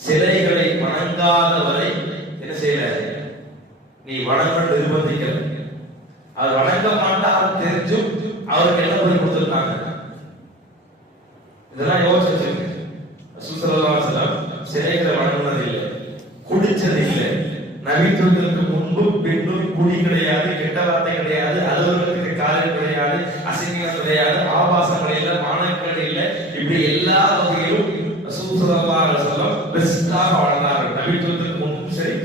சிலைகளை வணங்காதவரை என்ன செய்யல, நீ வணங்க நிர்பந்திக்கல. அவர் வணங்க மாட்டார் தெரிஞ்சும் அவருக்கு என்ன போய் கொடுத்திருக்காங்க. இதெல்லாம் யோசிச்சு ரசூல் ஸல்லல்லாஹு அலைஹி வஸல்லம் சிலைகளை வணங்குனது இல்லை, குடிச்சது இல்லை. நபித்துவத்திற்கு முன்பு பெண்ணும் குடி கிடையாது, கெட்ட வார்த்தை கிடையாது, அலுவலகத்துக்கு காலம் கிடையாது, அசிங்கம் கிடையாது, ஆபாசம் கிடையாது, மானங்கள் இல்லை. இப்படி எல்லா வகையிலும் ரசூல் ஸல்லல்லாஹு அலைஹி வஸல்லம் பெஸ்ட் சொத்தாக வாழ்ந்தார்கள். நபித்துவத்துக்கு முன்பும் சரி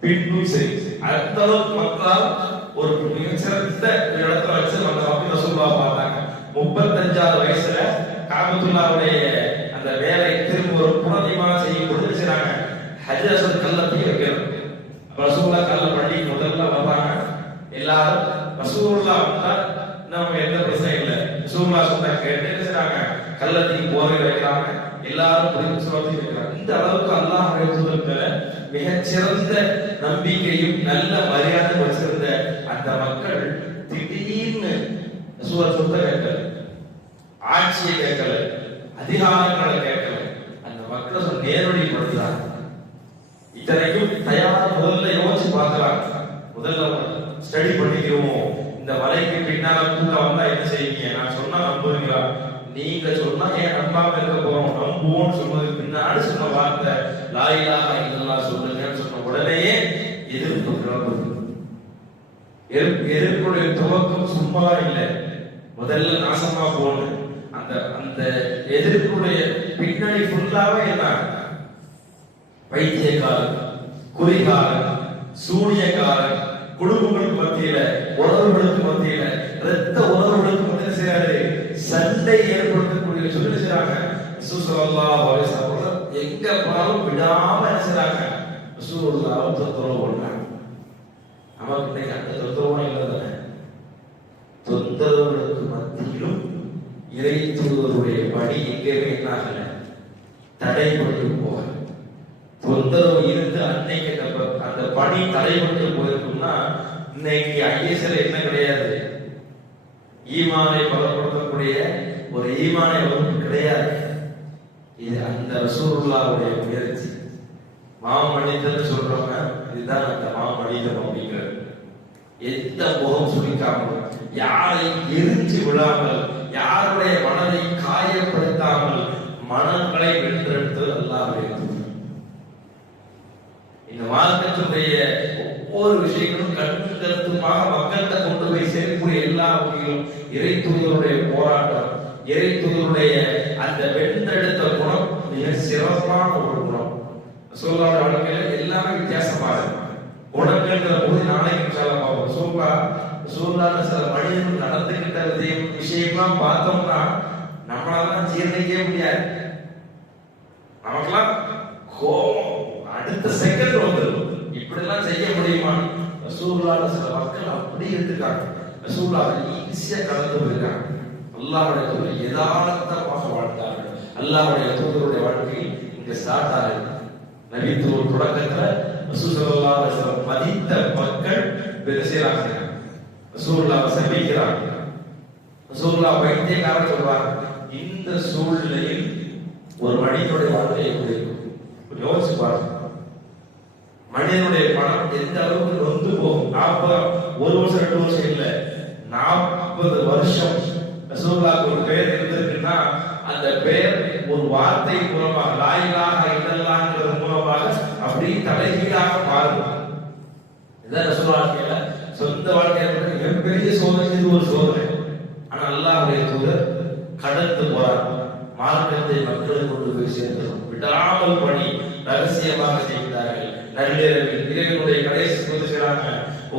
பின்பும் சரி. அந்த அளவுக்கு மக்களால் ஒரு மிகச்சிறந்த இடத்துல வச்சு அந்த மக்கள் ரசூலுல்லாஹ் பார்த்தாங்க. 35 வயசுல காபத்துல்லாவுடைய அந்த வேலை திரும்ப ஒரு புனர்நிர்மாணம் செய்யும் பொழுது செய்றாங்க. ஹஜ்ர் அஸ்வத் கல்ல தூக்கி வைக்கிறாங்க. ரசூலுல்லாஹ் கல்ல பண்ணி முதல்ல வர்றாங்க. எல்லாரும் ரசூலுல்லாஹ் வந்தா நம்ம எந்த பிரச்சனையும் இல்லை. ரசூலுல்லாஹ் சொன்னா கேட்டு என்ன செய்றாங்க, கல்லத்துக்கு போரை வைக்கிறாங்க. எல்லாரும் புரிந்து சொல்லி வைக்கிறாங்க. இந்த அளவுக்கு அல்லாஹ்வுடைய தூதர்களை மிகச்சிறந்த நம்பிக்கையும் நல்ல மரியாதை வச்சிருந்த அந்த மக்கள் திடீர்னு சொத்தை கேட்கல, ஆட்சியை கேட்கல, அதிகாரங்களை கேட்கல. அந்த மக்கள் நேரடிப்படுத்துறாங்க. இத்தனைக்கும் தயார் முதல்ல யோசிச்சு பார்க்கிறாங்க. முதல்ல ஸ்டடி பண்ணிக்கிறோம். இந்த மலைக்கு பின்னால கூட்டம் வந்தா என்ன செய்வீங்க? நான் சொன்னா நம்புவீங்களா? நீங்க சொன்னா ஏன் நம்பாம இருக்க போறோம்? நம்புவோம்னு சொன்னதுக்கு பின்னாடி சொன்ன வார்த்தை லா இலாஹ இல்லல்லாஹ் சொல்லுங்கன்னு சொன்ன உடனேயே எதிர்ப்பு கிளம்புது. எதிர்ப்புடைய துவக்கம் சும்மா இல்லை, முதல்ல நாசமா போகணும். அந்த அந்த எதிர்ப்புடைய பின்னணி ஃபுல்லாவே என்ன? பைத்தியக்காரன், குறிகாரன், சூனியக்காரன், குடும்பங்களுக்கு மத்தியில, உறவுகளுக்கு மத்தியில, இரத்த உறவுகளுக்கு மத்தியில செய்யறாரு சண்டை ஏற்படுத்தக்கூடிய சொல்லி செய்றாங்க. ரசூலுல்லாஹ் அலைஹி வஸல்லம் எங்க போனாலும் விடாம என்ன செய்றாங்க? ரசூலுல்லாஹ் தொந்தரவு பண்றாங்க. நமக்கு இன்னைக்கு அந்த தொந்தரவு இல்லை தானே? தொந்தரவுகளுக்கு மத்தியிலும் இறை தூதருடைய பணி எங்கேயுமே என்ன ஆகல, தடைபட்டு போகல. தொந்தரவு இருந்து அன்னைக்கு அந்த பணி தடைபட்டு போயிருக்கும்னா இன்னைக்கு ஐஎஸ்எல் என்ன கிடையாது, ஈமானை பலப்படுத்தக்கூடிய ஒரு ஈமானை வகுப்பு கிடையாது. இது அந்த ரசூலுல்லாஹ்வுடைய முயற்சி. மாமனிதன் சொல்றவங்க இதுதான் அந்த மாமனிதன் அப்படிங்கிறது. எந்த முகம் சுழிக்காமல், யாரை எரிஞ்சு விழாமல், யாருடைய மனதை காயப்படுத்தாமல் மனங்களை வென்றெடுத்து அல்லாஹ்வுடைய இந்த மார்க்கத்துடைய ஒவ்வொரு விஷயங்களும் கண்ணும் கருத்துமாக மக்கள்கிட்ட கொண்டு போய் சேர்க்கக்கூடிய எல்லா வகையிலும் இறை தூதருடைய போராட்டம், இறை தூதருடைய அந்த வென்றெடுத்த குணம் மிக சிறப்பான ஒரு குணம். ரசூலுல்லாஹ் வாழ்க்கையில எல்லாமே வித்தியாசமாக குணங்கள்ங்கிற போது நாளைக்கு பார்ப்போம். ரசூலுல்லாஹ் சில மனிதர்கள் நடந்துகிட்ட விஷயம்லாம் பார்த்தோம்னா நம்மளால ஜீரணிக்கவே முடியாது. நமக்கெல்லாம் கோபம் அடுத்த செகண்ட் வந்துடும். இப்படி எல்லாம் செய்ய முடியுமா? ரசூலுல்லாஹ் சில மக்கள் அப்படி இருக்காங்க. ரசூலுல்லாஹ் ஈஸியா கடந்து போயிருக்காங்க. அல்லாஹ்வுடைய தூதர் யதார்த்தமாக வாழ்ந்தார்கள். அல்லாஹ்வுடைய தூதருடைய வாழ்க்கை இங்க ஸ்டார்ட் ஆகுது. நபித்துவ தொடக்கத்துல ரசூல் ஸல்லல்லாஹு அலைஹி வஸல்லம் மதித்த மக்கள் பெருசேராங்க. ரசூலுல்லாஹ் சபிக்கிறாங்க. ரசூலுல்லாஹ் வைத்தியக்காரர் சொல்வாங்க, இந்த சூழ்நிலையில் ஒரு மனிதனுடைய வாழ்க்கை எப்படி இருக்கும் யோசிச்சு பாருங்க. மனிதனுடைய பணம் எந்த அளவுக்கு நொந்து போகும். 40 ஒரு வருஷம் 2 வருஷம் இல்ல, 40 வருஷம் ரசூலுல்லாஹ்க்கு ஒரு பெயர் இருந்திருக்குன்னா அந்த பெயர் ஒரு வார்த்தை மூலமாக லா இலாஹ இல்லல்லாஹ்ங்கிற மூலமாக அப்படி தலைகீழாக மாறும். இதான் ரசூலுல்லாஹ்ல சொந்த வாழ்க்கையில மிகப்பெரிய சோதனை. இது ஒரு சோதனை. ஆனா அல்லாஹ்வுடைய தூதர் கடந்து போறார். மார்க்கத்தை மக்களுக்கு கொண்டு போய் சேர்க்கணும். விடாமல் பணி ரகசியமாக செய்கிறார்கள். நள்ளிரவில் இறைவனுடைய கடைசி கொண்டு செய்றாங்க.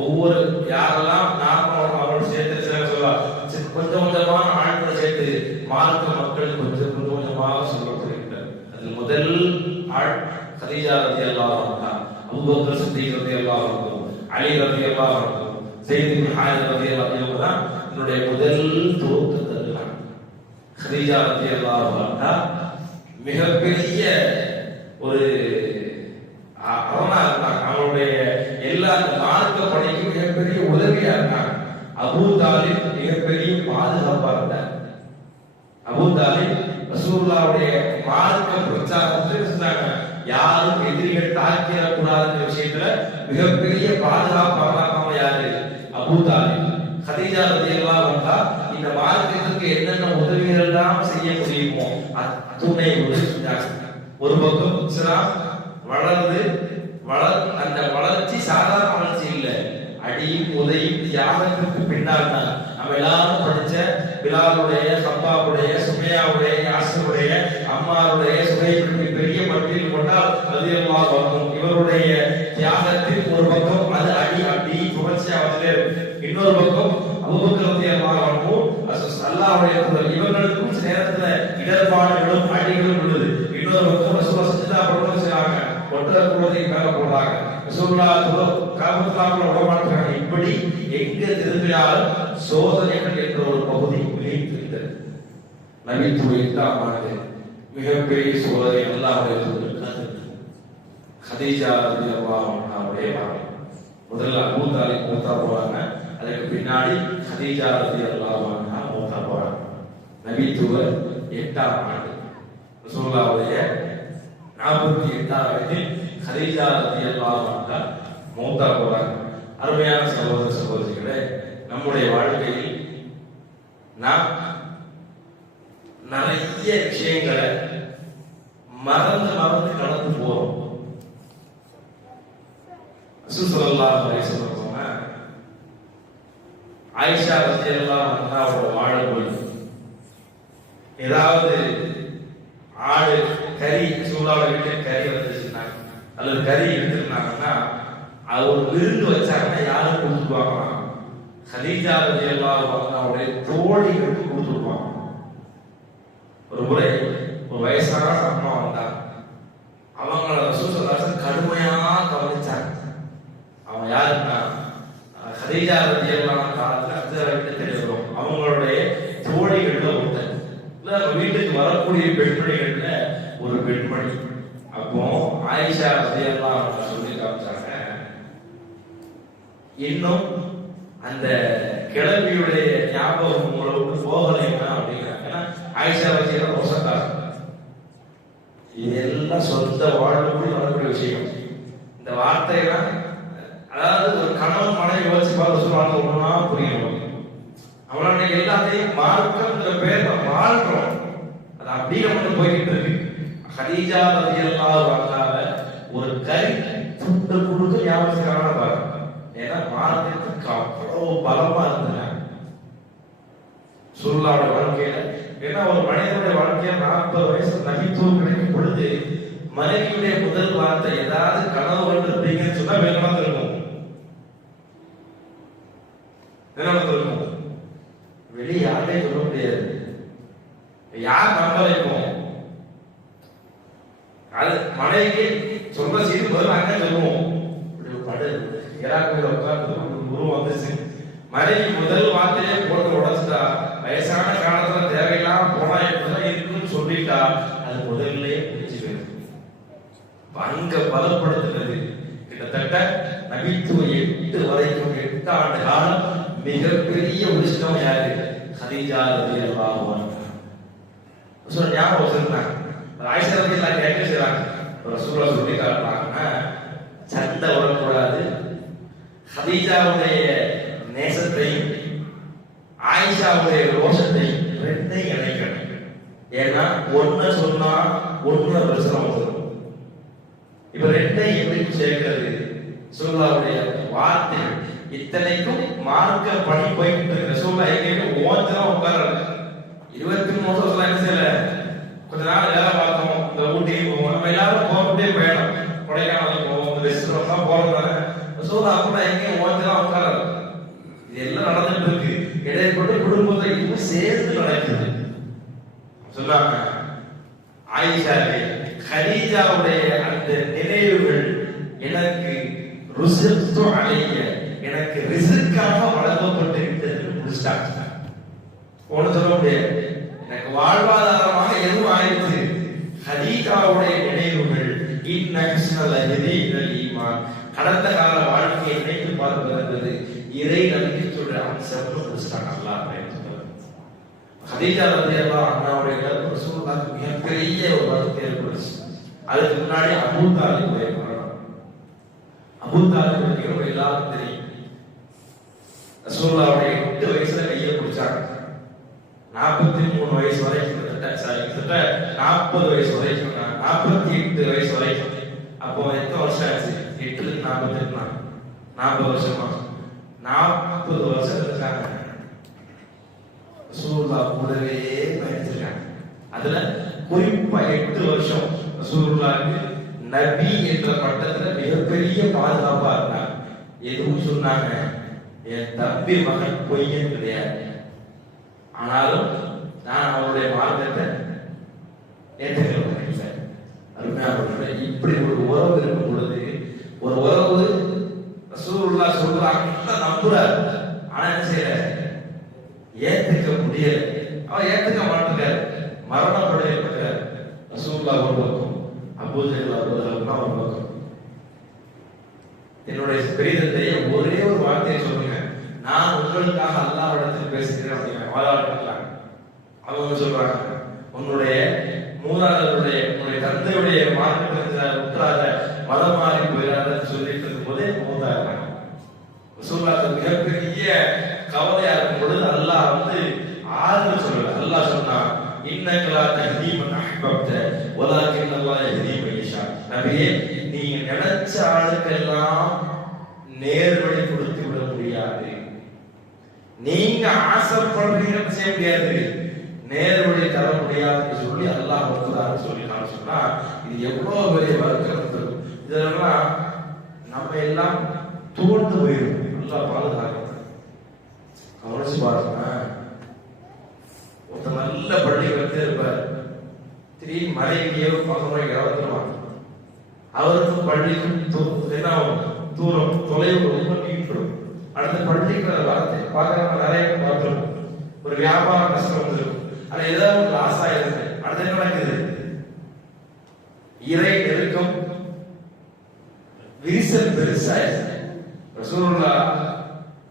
ஒவ்வொரு யாரெல்லாம் நார்மலாக அவரோடு சேர்த்து சொல்லலாம், கொஞ்சம் கொஞ்சமான ஆட்களை சேர்த்து மார்க்க மக்கள் கொஞ்சம் கொஞ்சமாக சொல்லப்படுகின்றனர். அதில் முதல் ஆள் கதீஜா ரலியல்லாஹு அன்ஹா, அபூபக்கர் சித்திக் ரலியல்லாஹு அன்ஹு, அலி ரலியல்லாஹு அன்ஹு, ஸைத் இப்னு ஹாரிஸ் ரலியல்லாஹு அன்ஹு தான் என்னுடைய முதல் தோற்றத்தல்ல. கதீஜா ரலியல்லாஹு அன்ஹா மிகப்பெரிய ஒரு அவனா இருந்தாங்க. அவங்களுடைய எல்லா மார்க்க பணிக்கு மிகப்பெரிய உதவியா இருந்தாங்க. அபூ தாலிப் மிகப்பெரிய பாதுகாப்பா இருந்தார். அபூ தாலிப் ரசூலுல்லாஹ்வுடைய மார்க்க பிரச்சாரத்துக்கு சொன்னாங்க, யாரும் எதிரிகள் தாக்கிட கூடாதுன்ற விஷயத்துல மிகப்பெரிய பாதுகாப்பாக யாரு? அபூ தாலிப். கதீஜா ரலியல்லாஹு அன்ஹா இந்த மார்க்கத்துக்கு என்னென்ன உதவிகள் எல்லாம் செய்ய முடியுமோ அத்துணை உதவி செஞ்சாங்க. ஒரு பக்கம் இஸ்லாம் வளர்ந்து அந்த வளர்ச்சி சாதாரண வளர்ச்சி இல்லை, அடியும் உதையும் தியாகத்திற்கு பின்னால் தான். நம்ம எல்லாரும் படிச்ச பிலாலுடைய, சப்பாவுடைய, சுமையாவுடைய, யாசருடைய, அம்மாருடைய சுமையை பெரிய பட்டியல் கொண்டால் அது ரலியல்லாஹு அன்ஹு இவருடைய தியாகத்தின் ஒரு பக்கம் அது அடி தொடர்ச்சியா வந்து, இன்னொரு பக்கம் அபூபக்கர் ரலியல்லாஹு அன்ஹு அல்லாஹ்வுடைய தூதர் இவர்களுக்கும் சில நேரத்துல இடர்பாடுகளும் அடிகளும் உள்ளது. இன்னொரு பக்கம் ரசூலுல்லாஹ் ஸல்லல்லாஹு அலைஹி வஸல்லம் செய்றாங்க, ஒற்றை குலத்தை மேல போடுறாங்க, ரசூலுல்லாஹ் காபத்துல்லாஹ்ல உடமாட்டாங்க. இப்படி எங்க திரும்பினாலும் சோதனைகள் என்ற ஒரு பகுதி விளைவித்திருக்கிறது. நபித்துவ 8ஆம் ஆண்டு மிகப்பெரிய சோதனை அல்லாஹ்வுடைய தூதர் கதீஜா ரலியல்லாஹு அன்ஹாவுடைய மகள். முதல்ல அபூ தாலிப் மூத்தா போறாங்க, அதுக்கு பின்னாடி கதீஜா ரலியல்லாஹு அன்ஹா மூத்தா போறாங்க. நபித்துவ 8ஆம் ஆண்டு ரசூலுல்லாஹ்வுடைய 48ஆம் வயதில் கதீஜா ரலியல்லாஹு அன்ஹா மூத்தா போறாங்க. அருமையான சகோதர சகோதரிகளே, நம்முடைய வாழ்க்கையில் நாம் நிறைய விஷயங்களை மறந்து கடந்து போறோம். ரசூல் ஸல்லல்லாஹு அலைஹி வஸல்லம் ஆயிஷா ரலியல்லாஹு அன்ஹாவோட வாழும்போது ஏதாவது ஆடு கறி சூடாவோட வீட்டில் கறி வந்துச்சுன்னா அல்லது கறி எடுத்துருந்தாங்கன்னா அது ஒரு விருந்து வச்சாங்கன்னா யாரும் கொடுத்துருவாங்க? கதீஜா ரலியல்லாஹு அன்ஹாவுடைய தோழிகளுக்கு கொடுத்துருவாங்க. ஒரு முறை ஒரு வயசான அம்மா வந்தாங்க, அவங்கள ரசூல் ஸல்லல்லாஹு அலைஹி வஸல்லம் கடுமையா கவனிச்சாங்க. அவங்க யாருன்னா கதீஜா ரலியல்லாஹு அன்ஹா காலத்துல அப்துல்லா தெரியும், அவங்களுடைய தோழிகள்ல ஒருத்தர், வீட்டுக்கு வரக்கூடிய பெண்மணிகள்ல ஒரு பெண்மணி. அப்போ ஆயிஷா ரலியல்லாஹு அன்ஹா சொல்லி காமிச்சாங்க, இன்னும் அந்த கிழவியுடைய ஞாபகம் உங்களை விட்டு போகலைன்னா அப்படிங்கிறாங்க. ஏன்னா ஆயிஷா ரலியல்லாஹு வசந்தார், இதெல்லாம் சொந்த வாழ்வுக்குள் நடக்கூடிய விஷயம். இந்த வார்த்தையெல்லாம் அதாவது ஒரு கணவன் மனைவி யோசிச்சு பார்த்து சொல்லுவாங்க, ஒன்னா புரியணும். அவனால எல்லாத்தையும் மார்க்கம்ங்கிற பேர்ல வாழ்றோம், அது அப்படியே மட்டும் போய்கிட்டு இருக்கு. கதீஜா ரலியல்லாஹு அன்ஹாவை ஒரு கறி துண்டு கொடுத்து ஞாபகத்துக்கான பாரு, ஏன்னா மார்க்கத்துக்கு அவ்வளவு பலமா இருந்தாங்க சுல்லாவுடைய வாழ்க்கையில. ஏன்னா ஒரு மனிதனுடைய வாழ்க்கையில 40 வயசு நபித்துவம் கிடைக்கும் பொழுது மனைவியுடைய முதல் வார்த்தை ஏதாவது கனவு வந்துருப்பீங்கன்னு சொன்னா வேணாம் இருக்கும், இருக்கும் வெளியே யாருமே சொல்ல முடியாது, யார் நம்ப வைப்போம்? அது மனைவிக்கு சொல்ற செய்தி முதல்ல அங்க சொல்லுவோம். படு இராக்குல உட்கார்ந்து குரு வந்துச்சு, மனைவி முதல் வார்த்தையே போட்டு உடச்சுட்டா, வயசான காலத்துல தேவையில்லாம போனா இப்படிதான் இருக்குன்னு சொல்லிட்டா அது முதல்ல பிடிச்சு போயிடும். அங்க பலப்படுத்துறது கிட்டத்தட்ட நபித்துவ 8 வரைக்கும் 8 ஆண்டு காலம் மிகப்பெரிய உஷ்ணம் யாரு? கதீஜா ரலியல்லாஹு அன்ஹா. ரசூல் ஞாபகம் வச்சிருந்தாங்க, ஆயிஷா ரலியல்லாஹு அன்ஹா என்ன செய்றாங்க? ரசூலுல்லாஹ் சொல்லி காட்டுறாங்க, சண்டை வரக்கூடாது, கதீஜாவுடைய நேசத்தையும் ஆயிஷாவுடைய ரோஷத்தையும் ரெண்டையும் இணைக்கணும். ஏன்னா ஒன்ன சொன்னா ஒன்னு பிரச்சனை வரும். இப்ப ரெண்டையும் எப்படி சேர்க்கிறது? ரசூலுல்லாஹ்வுடைய வார்த்தைகள் இத்தனைக்கும் மார்க்க பணி போயிட்டு இருக்கு. ரசூலுல்லாஹ் எங்கேயுமே ஓஞ்சலாம் உட்கார்றாரு. 23 வருஷம் என்ன செய்யல, கொஞ்ச நாள் வேலை பார்த்தோம், இந்த ஊட்டிக்கு போவோம், நம்ம எல்லாரும் போறதே பயணம், கொடைக்கானல் போவோம், ரெஸ்டாரண்ட் தான் போறதானே. ரசூலுல்லாஹ் கூட எங்கேயும் ஓஞ்சலாம் உட்கார்றாரு. இது எல்லாம் நடந்துட்டு இருக்கு. இடைப்பட்ட குடும்பத்தை இன்னும் சேர்ந்து நடக்குது. சொன்னாங்க ஆயிஷாவே, கதீஜாவுடைய அந்த நினைவுகள் எனக்கு ருஸிக்து அலைய, எனக்கு ரிஸ்க்காக வழங்கப்பட்டு விட்டது முடிச்சிட்டாங்க. ஒண்ணு சொல்ல முடியாது, எனக்கு வாழ்வாதாரமாக எதுவும் ஆயிடுச்சு. கதீஜாவுடைய நினைவுகள் ஈமான், கடந்த கால வாழ்க்கையை நினைத்து பார்ப்பது இறை நம்பிக்கையோட அம்சம் முடிச்சிட்டாங்க. அல்லாஹ் கதீஜா ரலியல்லாஹு அன்ஹாவுடைய ரசூலுல்லாஹ்வுக்கு மிகப்பெரிய ஒரு வருத்தம் ஏற்பட்டுச்சு. அதுக்கு முன்னாடி அபூ தாலிபுடைய மரணம். அபூ தாலிப் பற்றி எல்லாருக்கும் தெரியும். ரசூலுல்லாஹ்வுடைய 8 வயசுல கையை பிடிச்சாங்க, 43 வயசு வரைக்கும், கிட்டத்தட்ட 40 வயசு வரைக்கும், 48 வயசு வரைக்கும். அப்போ எத்தனை வருஷம் ஆச்சு? 8 48 40 வருஷமா, 40 வருஷம் இருக்காங்க. ரசூலுல்லாஹ் கூடவே பயணிச்சிருக்காங்க. அதுல குறிப்பா 8 வருஷம் ரசூலுல்லாஹ்க்கு நபி என்ற பட்டத்துல மிகப்பெரிய பாதுகாப்பா இருந்தாங்க. எதுவும் சொன்னாங்க, என் தம்பி மகன் பொய்யன் கிடையாது, ஆனாலும் நான் அவருடைய மார்க்கத்தை ஏற்றுக்கொள்ள அருமையான. இப்படி ஒரு உறவு இருக்கும் பொழுது, ஒரு உறவு ரசூலுல்லாஹ் சொல்றாங்க நம்புறாரு, ஆனா என்ன செய்யற ஏத்துக்க முடியல, அவன் ஏத்துக்க மாட்டேங்கிறார், மரணப்படுகிறார். ரசூலுல்லாஹ் ஒரு பக்கம், அபூஜஹல் அவர்கள் ஒரு பக்கம். என்னுடைய பெரிய தந்தையை ஒரே ஒரு வார்த்தையை சொல்லுங்க, நான் உங்களுக்காக அல்லாஹ்விடத்தில் பேசுகிறேன் அப்படிங்கிற வாதாடுறாங்க. அவங்க சொல்றாங்க, உன்னுடைய மூதாதையருடைய உன்னுடைய தந்தையுடைய மார்க்கத்தை உற்றாத மதம் மாறி போயிடாதன்னு சொல்லிட்டு இருக்கும் போதே மூதாடுறாங்க. ரசூலுல்லாஹ் மிகப்பெரிய கவலையா இருக்கும் பொழுது அல்லாஹ் வந்து ஆறுதல் சொல்லல. அல்லாஹ் சொன்னா, இன்னக லா தஹ்தி மன் அஹ்பப்த வலாக்கின் அல்லாஹ் யஹ்தி மன் யஷா. நபியே, நீங்க நினைச்ச ஆளுக்கெல்லாம் நேர்வழி கொடுத்து விட முடியாது, நீங்க ஆசைப்படுறீங்க செய்ய முடியாது, நேர்வழி தர முடியாதுன்னு சொல்லி அல்லாஹ் வந்து சொல்லிட்டான்னு சொன்னா இது எவ்வளவு பெரிய வர்க்கம் தரும். இதெல்லாம் நம்ம எல்லாம் தோண்டு போயிடும். அல்லாஹ் பாதுகாக்க கவனிச்சு பாருங்க. ஒருத்தர் நல்ல பள்ளி வந்து இருப்பார், திடீர்னு மழை எங்கேயோ பக்கம் இறந்துருவாங்க. அவருக்கும் பள்ளிக்கும் என்ன தூரம் தொலைவு ரொம்ப நீண்டும். அடுத்த பள்ளிக்கு வார்த்தை பார்க்கறவங்க நிறைய பார்த்துரும். ஒரு வியாபார கஷ்டம் வந்துருக்கும், அது ஏதாவது ஒரு லாஸா இருக்கு. அடுத்து என்ன நடக்குது, இறை நெருக்கம் விரிசல் பெருசாயிருக்கு. ரசூலுல்லாஹ்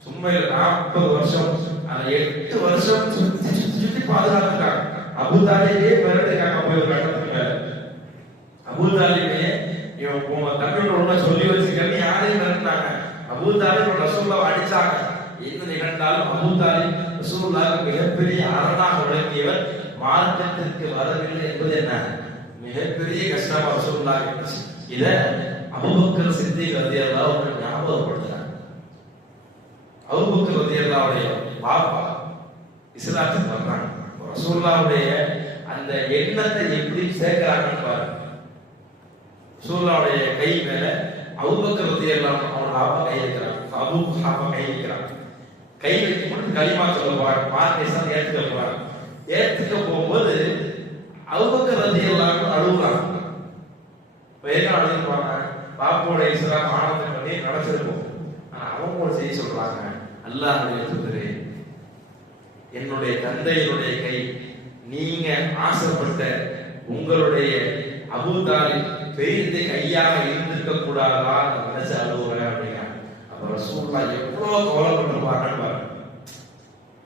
சும்மா 40 வருஷம், அந்த 8 வருஷம் சுத்தி சுத்தி சுத்தி பாதுகாத்துட்டாங்க. அபூ தாலிபே மிரட்டிருக்காங்க. போய் ஒரு கட்டத்துக்கு மேல அபூ தாலிபே இவன் தன்னோட சொல்லி வச்சிருக்காங்க, யாரையும் மிரட்டினாங்க. அபூ தாலிப் ரசூலுல்லாஹ் அடிச்சாங்க. என்ன நிகழ்ந்தாலும் அபூ தாலிப் ரசூலுல்லாஹ் மிகப்பெரிய அரணாக விளங்கியவர், மார்க்கத்திற்கு வரவில்லை என்பது என்ன மிகப்பெரிய கஷ்டமா ரசூலுல்லாஹ் இருந்துச்சு. இத அபூபக்கர் சித்திக் ரலியல்லாஹு அன்ஹு ஞாபகப்படுத்துறாங்க. அபூபக்கர் ரலியல்லாஹுடைய பாப்பா இஸ்லாத்துக்கு வர்றாங்க. ரசூலுல்லாஹுடைய அந்த எண்ணத்தை எப்படி சேர்க்கிறாங்கன்னு பாருங்க. ரசூலுல்லாஹுடைய கை மேல அபூபக்கர் ரலியல்லாஹு அன்ஹு அவரோட அப்பா கை வைக்கிறாங்க. அபூ குஹாஃபா கை வைக்கிறாங்க. கை வைக்கும் போது கலிமா சொல்ல போறாங்க, மார்க்கத்தை ஏத்துக்க போறாங்க. ஏத்துக்க போகும்போது அபூபக்கர் ரலியல்லாஹு அன்ஹு அழுகுறாங்க. வேற அழுகுறாங்க, பாப்போட இஸ்லாம் ஆனந்தம் பண்ணி நடச்சிருக்கும். ஆனா அவங்க ஒரு செய்தி சொல்றாங்க, அல்லாஹ்வுடைய தூதரே, என்னுடைய தந்தையினுடைய கை நீங்க ஆசைப்பட்ட உங்களுடைய அபூ தாலிப் பெரிய கையாக இருந்திருக்க கூடாதா நினைச்சு அழுவுறேன் அப்படிங்கிறாங்க. அப்ப ரசூலுல்லாஹ் எவ்வளவு கவலைப்பட்டிருப்பாங்கன்னு பாருங்க.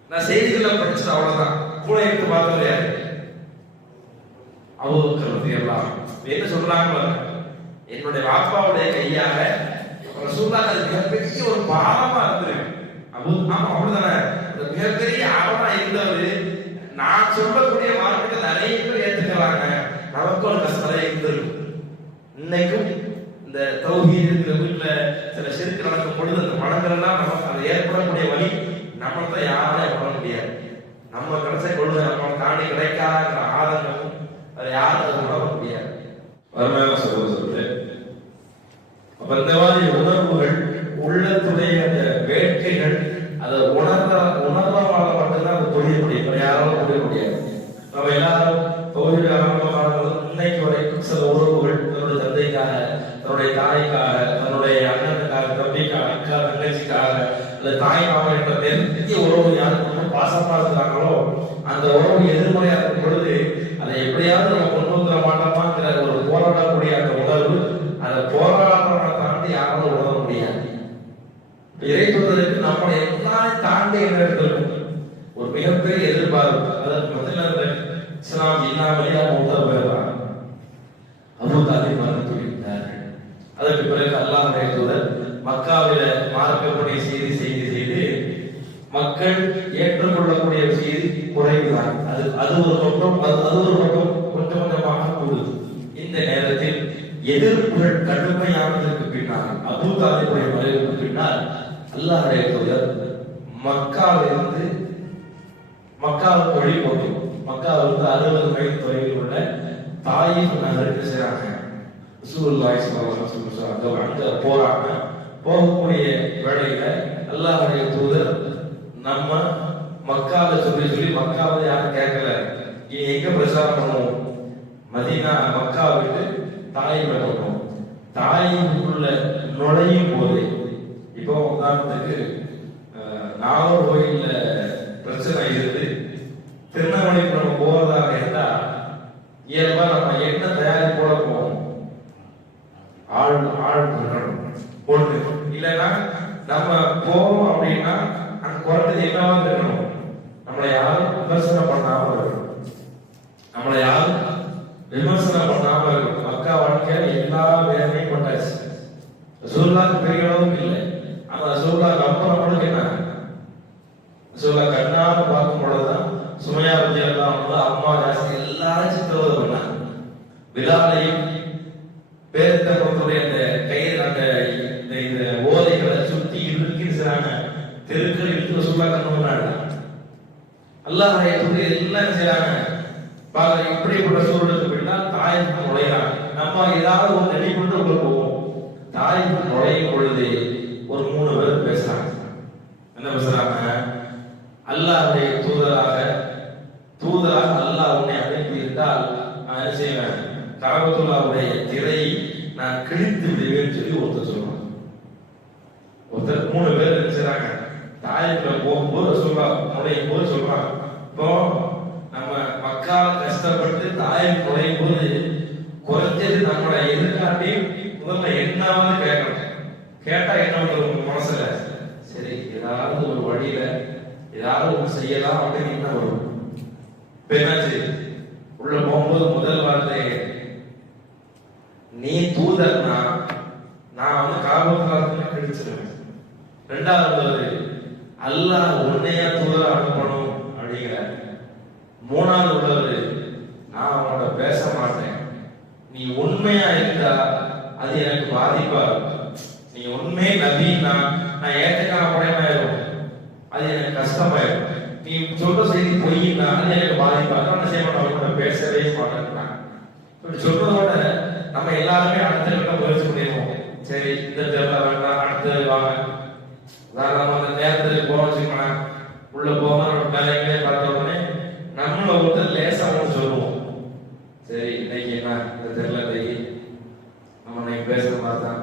நான் செய்திகளை படிச்சது அவ்வளவுதான், கூட எடுத்து பார்த்தது யாரு, அபூபக்கர் ரலியல்லாஹு அன்ஹு. என்ன சொல்றாங்க பாருங்க, என்னுடைய வாப்பாவுடைய கையாக ரசூலுல்லாஹ் அது மிகப்பெரிய ஒரு பாரமா இருந்திருக்கு. அப்படிதானே, மிகப்பெரிய ஆழமா இருந்தவர் நான் சொல்லக்கூடிய மார்க்கத்தை நிறைய பேர் ஏத்துக்கிறாங்க, நமக்கு ஒரு கஷ்டம் இருந்திருக்கும். இன்னைக்கும் இந்த தௌஹீத் இருக்கிற வீட்டுல சில ஷிர்க் நடக்கும் பொழுது அந்த மனங்கள் எல்லாம் நமக்கு அது ஏற்படக்கூடிய வழி நம்மள யாராலும் பண்ண முடியாது. நம்ம கிடைச்ச கொள்கை நம்ம தாண்டி கிடைக்காத ஆதங்கமும் அதை யாரும் அதை உணர முடியாது. அருமையான சகோதரர்களே, அப்ப இந்த மாதிரி உணர்வுகள் உள்ளத்துடைய அந்த வேட்கைகள் அதை உணர்வாக மட்டும்தான் அது புரிய முடியும், யாராலும் புரிய முடியாது. நம்ம எல்லாரும் கோவில் ஆரம்பமானது இன்னைக்கு வரைக்கும் சில உறவுகள் தன்னுடைய தந்தைக்காக, தன்னுடைய தாய்க்காக, தன்னுடைய அண்ணனுக்காக, தம்பிக்காக, அக்கா தங்கச்சிக்காக, அந்த தாய் மாமா என்ற நெருங்கிய உறவு யாருக்கு பாசமா இருக்கிறாங்களோ அந்த உறவு எதிர்மறையா இருக்கும் பொழுது அதை எப்படியாவது நம்ம கொண்டு வந்துட மாட்டோமாங்கிற ஒரு போராடக்கூடிய அந்த உணர்வு, அதை போராடுறவனை தாண்டி யாராலும் உணர முடியாது. இறைத்துவதற்கு நம்மளை எல்லாரும் தாண்டி என்ன இருக்கும் ஒரு மிகப்பெரிய எதிர்பார்ப்பு. அதற்கு முதல்ல இஸ்லாம் இல்லாமலேயே மூத்தர் போயிடுறாங்க. அபூ தாலிப் மறுத்து விட்டார்கள். அதற்கு பிறகு அல்லாஹ்வுடைய தூதர் மக்காவில மார்க்கப்படி செய்து செய்து செய்து மக்கள் ஏற்றுக்கொள்ளக்கூடிய செய்தி குறைவுதான். அது ஒரு பக்கம், அது ஒரு பக்கம் கொஞ்சம் கொஞ்சமாக கூடுது. இந்த நேரத்தில் எதிர்ப்புகள் கடுமையானதற்கு பின்னால், அபூ தாலிபுடைய மறைவுக்கு பின்னால் அல்லாஹ்வுடைய தூதர் மக்காவிலிருந்து மக்காவுக்கு வழி போட்டு மக்காவிலிருந்து 60 மைல் தொலைவில் உள்ள தாயிஃப் நகருக்கு சென்றாங்க. ரசூலுல்லாஹி ஸல்லல்லாஹு அலைஹி வஸல்லம் அங்க போறாங்க. போகக்கூடிய வேளையில அல்லாஹ்வுடைய தூதர் நம்ம மக்காவை சொல்லி மக்காவை யாரும் கேட்கல, இனி எங்க பிரச்சாரம் பண்ணுவோம், மதீனா மக்கா விட்டு தாயிஃப் போகணும். தாயிஃபுக்குள்ள நுழையும் போது, இப்போ உதாரணத்துக்கு நாகர்கோயில்ல பிரச்சனை இருந்து திருநெல்வேலிக்கு நம்ம போறதாக இருந்தா இயல்பா நம்ம என்ன தயாரிப்போட போவோம், ஆள் போட்டு, இல்லைன்னா நம்ம போவோம் அப்படின்னா அந்த குறைஞ்சது என்னவா இருக்கணும், நம்மளை யாரும் விமர்சனம் பண்ணாம இருக்கணும், நம்மளை யாரும் விமர்சனம் பண்ணாம இருக்கணும். மக்கா வாழ்க்கையில எல்லா வேலையும் பண்ணாச்சு. ரசூலுல்லாஹ்க்கு பெரிய அளவுக்கு இல்லை, ஆனா ரசூலுல்லாஹ் நம்புறவங்களுக்கு என்ன, ரசூலுல்லாஹ் கண்ணால பார்க்கும் பொழுதுதான் சுமையா ரலியல்லாஹு அன்ஹா அம்மா ஜாஸ்தி எல்லாரும் சித்திரவதை பண்ணாங்க. பிலாலையும் பேர்த்தவர்களுடைய அந்த கயிறு அந்த இந்த ஓதைகளை சுத்தி இருக்கிறாங்க, தெருக்கள் இழுத்து ரசூலுல்லாஹ் கண்ணு அல்லாஹ்வுடைய தூதர் எல்லாம் செய்றாங்க. பாருங்க, இப்படிப்பட்ட சூழலுக்கு பின்னால் தாயிஃபுக்கு நுழைகிறாங்க. நம்ம ஏதாவது ஒரு நெடி கொண்டு உள்ள போவோம். தாயிஃபுக்கு நுழையும் பொழுது ஒரு 3 பேர் பேசுறாங்க. என்ன பேசுறாங்க, அல்லாஹ்வுடைய தூதராக அல்லாஹ் உன்னை அனுப்பி இருந்தால் நான் என்ன செய்வேன், கஅபத்துல்லாஹ்வுடைய திரையை நான் கிழித்து விடுவேன்னு சொல்லி ஒருத்தர் சொல்றாங்க. ஒருத்தர் 3 பேர் என்ன செய்றாங்க, தாயிஃப்ல போகும்போது ரசூலுல்லாஹ் நுழையும் போது சொல்றாங்க, இப்போ நம்ம மக்கா கஷ்டப்பட்டு தாயிஃப் நுழையும் போது குறைஞ்சது நம்மளோட எதிர்காட்டி முதல்ல என்னாவது கேட்கணும். கேட்டா என்ன வரும் மனசுல, சரி ஏதாவது ஒரு வழியில ஏதாவது ஒன்று செய்யலாம் அப்படின்னு என்ன வரும். என்னாச்சு, உள்ள போகும்போது முதல் வார்த்தை, நீ தூதர்னா நான் வந்து காபத்துல்லாஹ்வை கிழிச்சிருவேன். 2வது அல்லாஹ் உன்னையா தூதரா அனுப்பணும் அப்படிங்கிற. 3வது உள்ளது, நான் அவனோட பேச மாட்டேன், நீ உண்மையா இருந்தா அது எனக்கு பாதிப்பா இருக்கும். நீ உண்மை நபின்னா நான் ஏற்றுக்காம படையமாயிரும், அது எனக்கு கஷ்டமாயிரும். நீ சொல்ற செய்தி பொய்னா அது எனக்கு பாதிப்பா இருக்கும், நான் செய்ய மாட்டேன், பேசவே மாட்டேன். இப்படி சொல்றதோட நம்ம எல்லாருமே அடுத்த கட்டம் முயற்சி பண்ணிடுவோம். சரி இந்த தெருல வேண்டாம், அடுத்தது வாங்க. உதாரணமா அந்த நேரத்துக்கு போக வச்சுக்கோங்க, உள்ள போக வேலைகளே பார்த்த உடனே நம்மள ஒருத்தர் லேசா ஒன்று சொல்லுவோம், சரி இன்னைக்கு என்ன இந்த தெருல நம்ம இன்னைக்கு பேசுற மாதிரி தான்.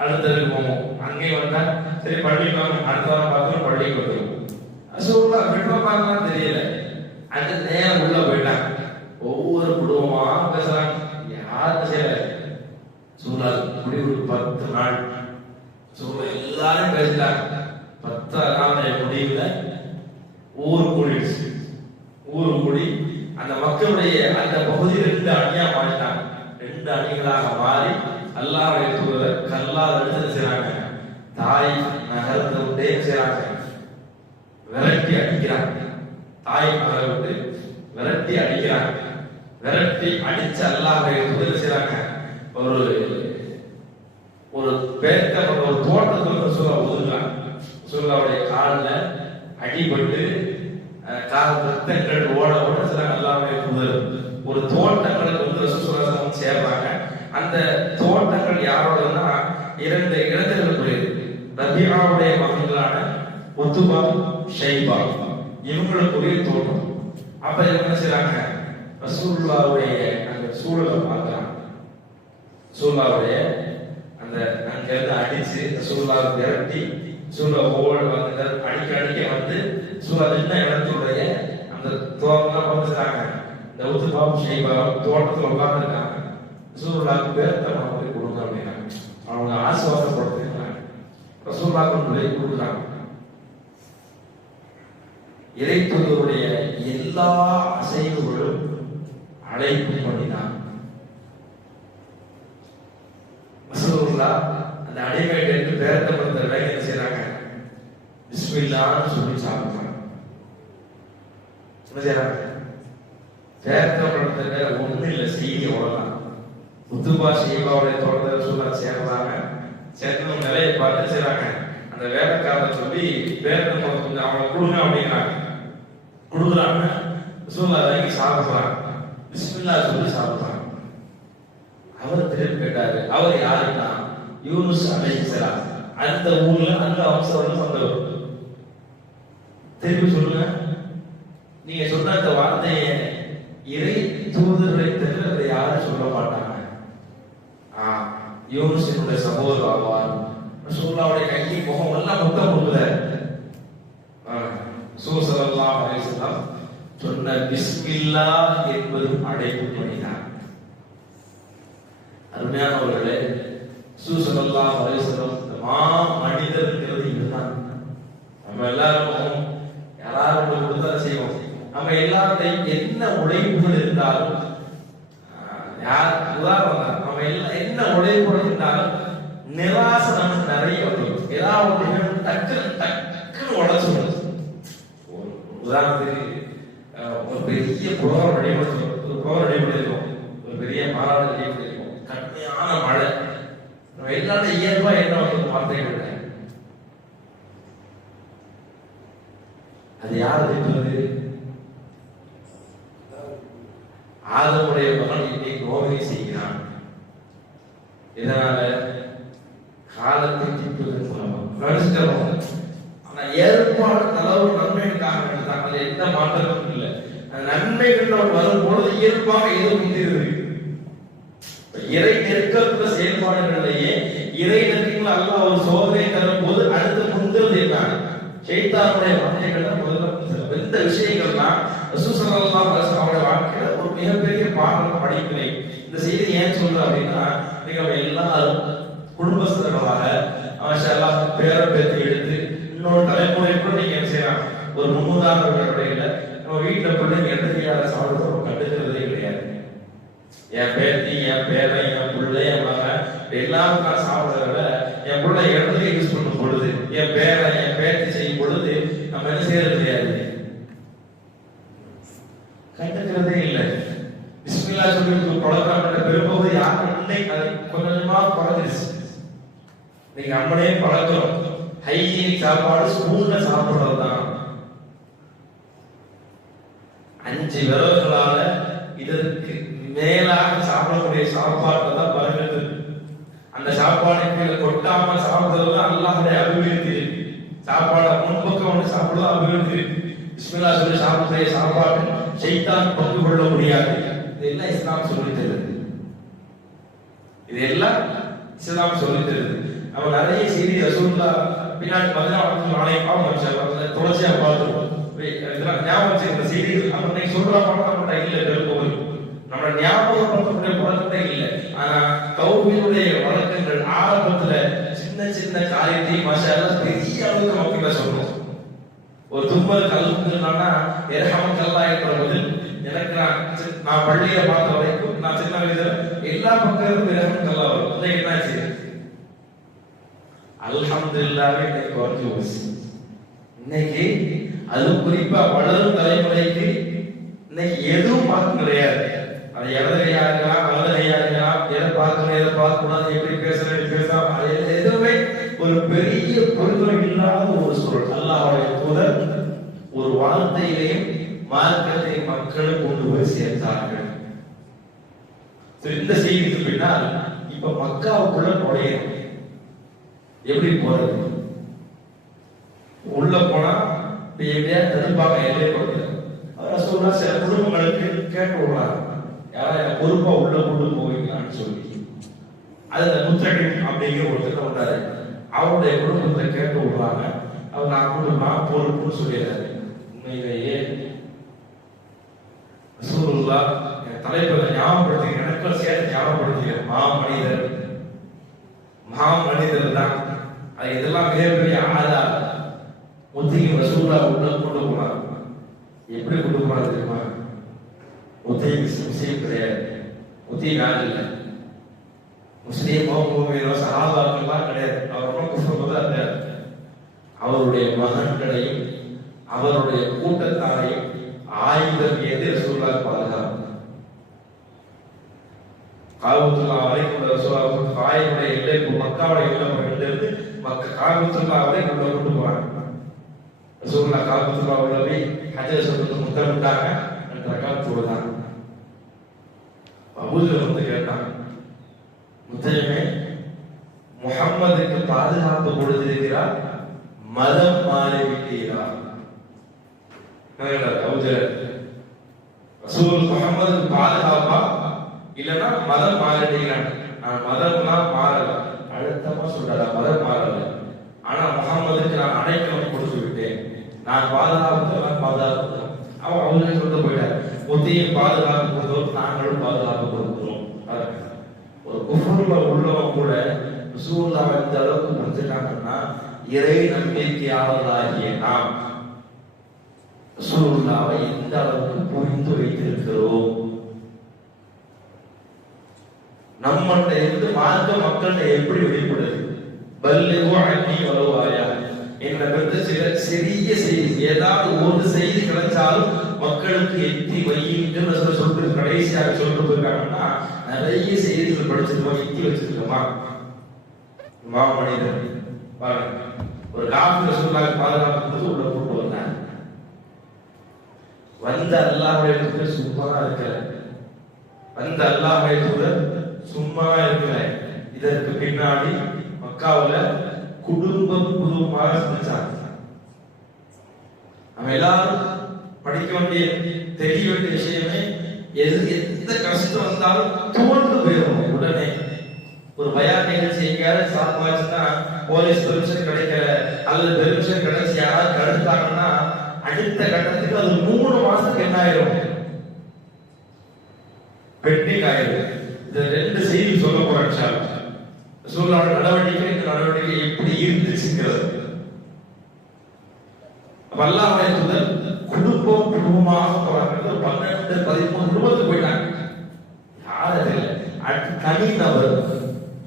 அடுத்ததுக்கு போவோம், அங்கேயும் வந்தா சரி பள்ளிக்கு வாங்க, அடுத்த வாரம் பார்த்து பள்ளிக்கு வந்துடுவோம். ரசூலுல்லாஹ் விடுற மாதிரிலாம் தெரியல, அந்த நேரம் உள்ள போயிட்டாங்க. ஒவ்வொரு குடும்பமா பேசுறாங்க, யாரும் செய்யல. சூழல் இப்படி ஒரு 10 நாள் சூழல் எல்லாரும் பேசிட்டாங்க. 10ஆம் நாள் முடிவுல ஊர் கூடிடுச்சு. ஊர் கூடி அந்த மக்களுடைய அந்த பகுதி 2 அணியா மாறிட்டாங்க. 2 அணிகளாக மாறி அல்லாஹ்வுடைய தூதர் கல்லால் எடுத்து செய்றாங்க, தாயிஃப் நகரத்தை விட்டே செய்றாங்க, விரட்டி அடிக்கிறாங்க. தாயிஃப் நகரை விட்டு விரட்டி அடிக்கிறாங்க. விரட்டி அடிச்சு அல்லாஹ்வுடைய தூதர் செய்றாங்க, ஒரு பேர்க்கப்பட்ட ஒரு தோட்டத்துக்கு ரசூலுல்லாஹ் ஒதுங்குறாங்க. ரசூலுல்லாஹ்வுடைய காலில் அடிபட்டு கால் ரத்தங்கள் ஓட செய்றாங்க. அல்லாஹ்வுடைய தூதர் ஒரு தோட்டங்களுக்கு வந்து ரசூலுல்லாஹ் சேர்றாங்க. அந்த தோட்டங்கள் யாரோடனா 2 இளைஞர்களுக்குரியது. ரபியாவுடைய மகன்களான உத்துபா ஷைபா இவங்களுக்குரிய தோட்டம். அப்ப என்ன செய்றாங்க, ரசூலுல்லாஹ்வுடைய அந்த சூழலை பார்க்கறாங்க. ரசூலுல்லாஹ்வுடைய அந்த அங்கிருந்து அடிச்சு ரசூலுல்லாஹ் விரட்டி ரசூலுல்லாஹ் ஓட வந்து அடிக்க வந்து ரசூலுல்லாஹ் என்ன இடத்துடைய அந்த தோட்டத்தை பார்த்துட்டாங்க. இந்த உத்துபா ஷைபா தோட்டத்தில் உட்கார்ந்துருக்காங்க. ரசூலுல்லாஹ்க்கு பேர்த்த நமக்கு கொடுங்க அப்படின்னா அவங்க ஆசுவாசப்படுத்துறாங்க. ரசூலுல்லாஹ் கொண்டு கொடுக்குறாங்க. இறைத்தூதருடைய எல்லா அசைவுகளும் அழைப்பு பண்ணினார். ரசூலுல்லாஹ் அந்த அடிமைகளுக்கு பேரத்தப்படுத்த வேலை என்ன செய்றாங்க, பிஸ்மில்லாஹ்னு சொல்லி சாப்பிடுறாங்க. என்ன செய்றாங்க, பேரத்தப்படுத்த ஒண்ணு இல்ல, செய்தி அவ்வளவுதான். உத்துபா ஷைபாவுடைய தோட்டத்தை ரசூலுல்லாஹ் சேர்றாங்க. சேர்ந்த நிலையை பார்த்து செய்றாங்க, அந்த வேலைக்காரனை சொல்லி பேரத்தை கொஞ்சம் அவங்க கொடுங்க அப்படிங்கிறாங்க. கொடுக்குறாங்க. ரசூலுல்லாஹ் வாங்கி சாப்பிடுறாங்க. பிஸ்மில்லாஹ் சொல்லி சாப்பிடுறாங்க. அவர் திரும்பி கேட்டாரு, அவர் யாருன்னா யூனுஸ் அலைஹிஸ்ஸலாம். அந்த ஊர்ல அந்த வம்சவர்கள் வந்தவர். திரும்பி சொல்லுங்க, நீங்க சொன்ன அந்த வார்த்தையை இறை தூதர்களை தவிர வேற யாரும் சொல்ல மாட்டாங்க. யூனுஸினுடைய சகோதரர் ஆவார். ரசூலுல்லாஹ்வுடைய கையை முகம் எல்லாம் முத்தம் கொடுக்கல. ரசூல் ஸல்லல்லாஹு அலைஹி வஸல்லம் சொன்ன பிஸ்மில்லாஹ் என்பது அடைப்பு பணிதான். அருமையானவர்களே, ரசூல் ஸல்லல்லாஹு அலைஹி வஸல்லம் மனிதர்ங்கிறது இதுதான். நம்ம எல்லாரும் யாராவது கொடுத்தா செய்வோம். நம்ம எல்லாருடைய என்ன உழைப்புகள் இருந்தாலும், யார் உதாரணம், நம்ம எல்லாம் என்ன உழைப்புகள் இருந்தாலும் நிராசை நமக்கு நிறைய வந்துடும். ஏதாவது டக்குன்னு உடச்சு. உதாரணத்துக்கு ஒரு பெரிய ப்ரோக்ராம் நடைபெறும், ஒரு பெரிய மாநாடு நடைபெறும், கடுமையான மழை, நம்ம எல்லாரும் இயல்பா என்ன வந்து வார்த்தைகள் அது யார் திட்டுவது? ஆதமுடைய மகன் இன்னைக்கு நோவினை செய்கிறான். இதனால காலத்தை திட்டுவதன் மூலமா ஆனா ஏற்பாடு தளவு நன்மைக்காக தான். அது எந்த மாற்றமும் இல்லை. நன்மைகள் வரும்பொழுது இயல்பாக எதுவும் முந்திருது. இறை நெருக்கத்துல செயல்பாடுகளிலேயே இறை நெருக்கங்கள் அல்லாஹ் ஒரு சோதனை தரும் போது அடுத்து முந்திருது என்ன? ஷைத்தானுடைய வார்த்தைகள் தான் முதல்ல. இந்த விஷயங்கள்லாம் ரசூல் ஸல்லல்லாஹு அலைஹி வஸல்லம் அவருடைய வாழ்க்கையில ஒரு மிகப்பெரிய பாடம் படிப்பினை. இந்த செய்தி ஏன் சொல்றேன் அப்படின்னா, நீங்க எல்லாரும் குடும்பஸ்தர்களாக மாஷா அல்லாஹ் பேர பேத்தி எடுத்து இன்னொரு தலைமுறை கூட நீங்க என்ன செய்யலாம். ஒரு முன்னுதாரண நம்ம வீட்டுல பிள்ளைங்க எண்ணெய்யாத சாப்பிடுறோம் கண்டுக்கிறதே கிடையாது. என் பேத்தி, என் பேரன், என் பிள்ளை, என் மகன் எல்லாரும் நான் சாப்பிடுறத விட என் பிள்ளை இடத்துல யூஸ் பண்ணும் பொழுது, என் பேரன் என் பேத்தி செய்யும் பொழுது நம்ம என்ன செய்யறது கிடையாது, கண்டுக்கிறதே இல்லை. பிஸ்மில்லாஹ் சொல்லி பழக்கப்பட்ட பெரும்பகுதி யாரும் இன்னைக்கு அது கொஞ்சமா குறைஞ்சிருச்சு. நீங்க நம்மளே பழக்கிறோம். ஹைஜீனிக் சாப்பாடு ஸ்பூன்ல சாப்பிடுறதுதான். 5 விரல்களால இதற்கு மேலாக சாப்பிடக்கூடிய சாப்பாட்டை தான் பகிர்ந்து. அந்த சாப்பாடு கீழே கொட்டாம சாப்பிடுறது அல்லாஹ்வுடைய அபிவிருத்தி. சாப்பாடை முன்பக்கம் வந்து சாப்பிடுறது அபிவிருத்தி. பிஸ்மில்லாஹ் சொல்லி சாப்பிடக்கூடிய சாப்பாடு ஷைத்தான் பங்கு கொள்ள முடியாது. இதெல்லாம் இஸ்லாம் சொல்லி தருது. இதெல்லாம் இஸ்லாம் சொல்லி தருது. நம்ம நிறைய செய்தி ரசூலுல்லாஹ் பின்னாடி 14 நாளைக்கு தொடர்ச்சியா பார்த்துருவோம். ஞாபகம் வச்சுக்கிற செய்திகள் நம்ம இன்னைக்கு சொல்ற பழக்கம் இல்ல. பெரும்போது நம்ம ஞாபகப்படுத்தக்கூடிய பழக்கத்தை இல்லை. ஆனா கௌமியுடைய வழக்கங்கள் ஆரம்பத்துல சின்ன சின்ன காரியத்தை மாஷா அல்லாஹ் பெரிய அளவுக்கு மக்கள்கிட்ட சொல்றோம். ஒரு தும்மல் கல்லுன்னா இரஹமக்கல்லா என்ற பதில் எனக்கு நான் பள்ளியில பார்த்த வரைக்கும் நான் சின்ன வயசுல எல்லா பக்கமும் இரஹமக்கல்லா வரும். இன்னைக்கு என்னாச்சு? அல்ஹம்துலில்லாஹ் இன்னைக்கு குறைஞ்சு போச்சு. இன்னைக்கு அது குறிப்பா வளரும் தலைமுறைக்கு இன்னைக்கு எதுவும் பார்க்க கிடையாது. அது இடதுகையா இருக்கலாம், வலதுகையா இருக்கலாம், எதை பார்க்கணும் எதை பார்க்க கூடாது, எப்படி பேசணும் பேசாம எதுவுமே ஒரு பெரிய பொருள் இல்லாத ஒரு சூழல். அல்லாஹ்வுடைய தூதர் ஒரு வார்த்தையிலையும் மார்க்கத்தை மக்களுக்கு கொண்டு போய் சேர்த்தார்கள். இந்த செய்திக்கு பின்னால் இப்ப மக்காவுக்குள்ள நுழையணும். எப்படி போறது? உள்ள போனா எப்படியா தடுப்பாங்க, எல்லை கொடுத்து. அவர் சொல்றா சில குடும்பங்களுக்கு கேட்டு விடுறாங்க, யாராவது பொறுப்பா உள்ள கொண்டு போவீங்களான்னு சொல்லி. அதுல முத்தடிம் அப்படிங்கிற ஒருத்தர் வந்தாரு. அவருடைய குடும்பத்தை கேட்டு விடுறாங்க. அவர் நான் குடும்பம் பொறுப்புன்னு சொல்லிடுறாரு. உண்மையிலேயே ரசூலுல்லாஹ் தலைப்பை ஞாபகப்படுத்தி எனக்கு சேர்த்து ஞாபகப்படுத்திய மாமனிதர் தான். அது இதெல்லாம் மிகப்பெரிய ஆதாரம். முத்திக்கு ரசூலுல்லாஹ் உள்ள கொண்டு போனார். எப்படி கொண்டு போனார் தெரியுமா? முத்திக்கு விஷயம் கிடையாது. முத்தி நாள் இல்லை. முஸ்லீமோ மூமினோ சஹாபாக்கெல்லாம் கிடையாது. அவரும் குஃபர்தான். அவருடைய மகன்களையும் அவருடைய கூட்டத்தாரையும் ஆயுதம் ஏந்தி ரசூலுல்லாஹ் பாதுகாப்பு. காபத்துல்லாஹ் வரைக்கும் ரசூலுல்லாஹ் காயமுடைய எல்லை மக்காவுடைய எல்லையிலிருந்து காபத்துல்லாஹ் வரைக்கும் கொண்டு போறாங்க. ரசூலுல்லாஹ் காபத்துல்லாஹ் உள்ளவே ஹஜ்ஜ சொல்லிட்டு முத்தமிட்டாங்க. 2 ரக்காத் தொழுதாங்க. அபூஜர் வந்து கேட்டாங்க, முதலமே முஹம்மதுக்கு பாதுகாப்பு கொடுத்திருக்கிறார், மதம் மாறிவிட்டீரார். ரசூல் முஹம்மதுக்கு பாதுகாப்பா இல்லைன்னா மதம் மாறிட்டீங்களான். நான் மதம்லாம் மாறல, அழுத்தமா சொல்றா மதம் மாறல, ஆனா முஹம்மதுக்கு நான் அடைக்கலம் கொடுத்து விட்டேன், நான் பாதுகாப்பு அவன் அவங்களே சொல்லிட்டு போயிட்டார். புத்தியும் பாதுகாப்பு கொடுத்தோம், நாங்களும் பாதுகாப்பு கொடுக்கிறோம். ஒரு குஃபர்ல உள்ளவங்க கூட ரசூலுல்லாஹ் இந்த அளவுக்கு கொடுத்துட்டாங்கன்னா இறை நம்பிக்கையாளராகிய நாம் ரசூலுல்லாஹ்வை எந்த அளவுக்கு புரிந்து வைத்திருக்கிறோம். நம்மகிட்ட இருந்து மார்க்க மக்கள்கிட்ட எப்படி வெளிப்படுது? பல்லிகு அன்னி வலவ் ஆயா என்ற சில சிறிய செய்தி, ஏதாவது ஒரு செய்தி கிடைச்சாலும் மக்களுக்கு எத்தி வையுன்னு சொல்லிட்டு கடைசியாக சொல்லிட்டு போயிருக்காங்கன்னா நிறைய செய்திகள் படிச்சிருக்கோம், எத்தி வச்சிருக்கோமா? மனிதன் பாருங்க, ஒரு காஃபில சொல்லாக பாதுகாப்பு கொடுத்து உள்ள கொண்டு வந்தாங்க. வந்த அல்லாஹ்வுடைய தூதர் சும்மா இருக்கல, வந்த அல்லாஹ்வுடைய தூதர் சும்மா இருக்கல. இதற்கு பின்னாடி மக்காவுல குடும்பமாக செஞ்சாங்க. நம்ம எல்லாரும் படிக்க வேண்டிய தெரிய வேண்டிய விஷயமே, எந்த கஷ்டம் வந்தாலும் தோண்டு போயிடும். உடனே ஒரு பயான் நிகழ்ச்சி எங்கேயாவது சாப்பாச்சுன்னா போலீஸ் பெர்மிஷன் கிடைக்கல அல்லது பெர்மிஷன் கிடைச்சி யாராவது கடுத்தாங்கன்னா அடுத்த கட்டத்துக்கு அது 3 மாசத்துக்கு என்ன ஆயிரும்? பெண்டிங் ஆயிரும். இந்த 2 செய்தி சொல்ல போறேன். ரசூலுல்லாஹ் நடவடிக்கை, இந்த நடவடிக்கை எப்படி இருந்துச்சுங்கிறது. அல்லாஹ்வுடைய தூதர் குடும்பமாக போறாங்க. 12 13 குடும்பத்துக்கு போயிட்டாங்க. யாரும் இல்லை, தனி நபர்.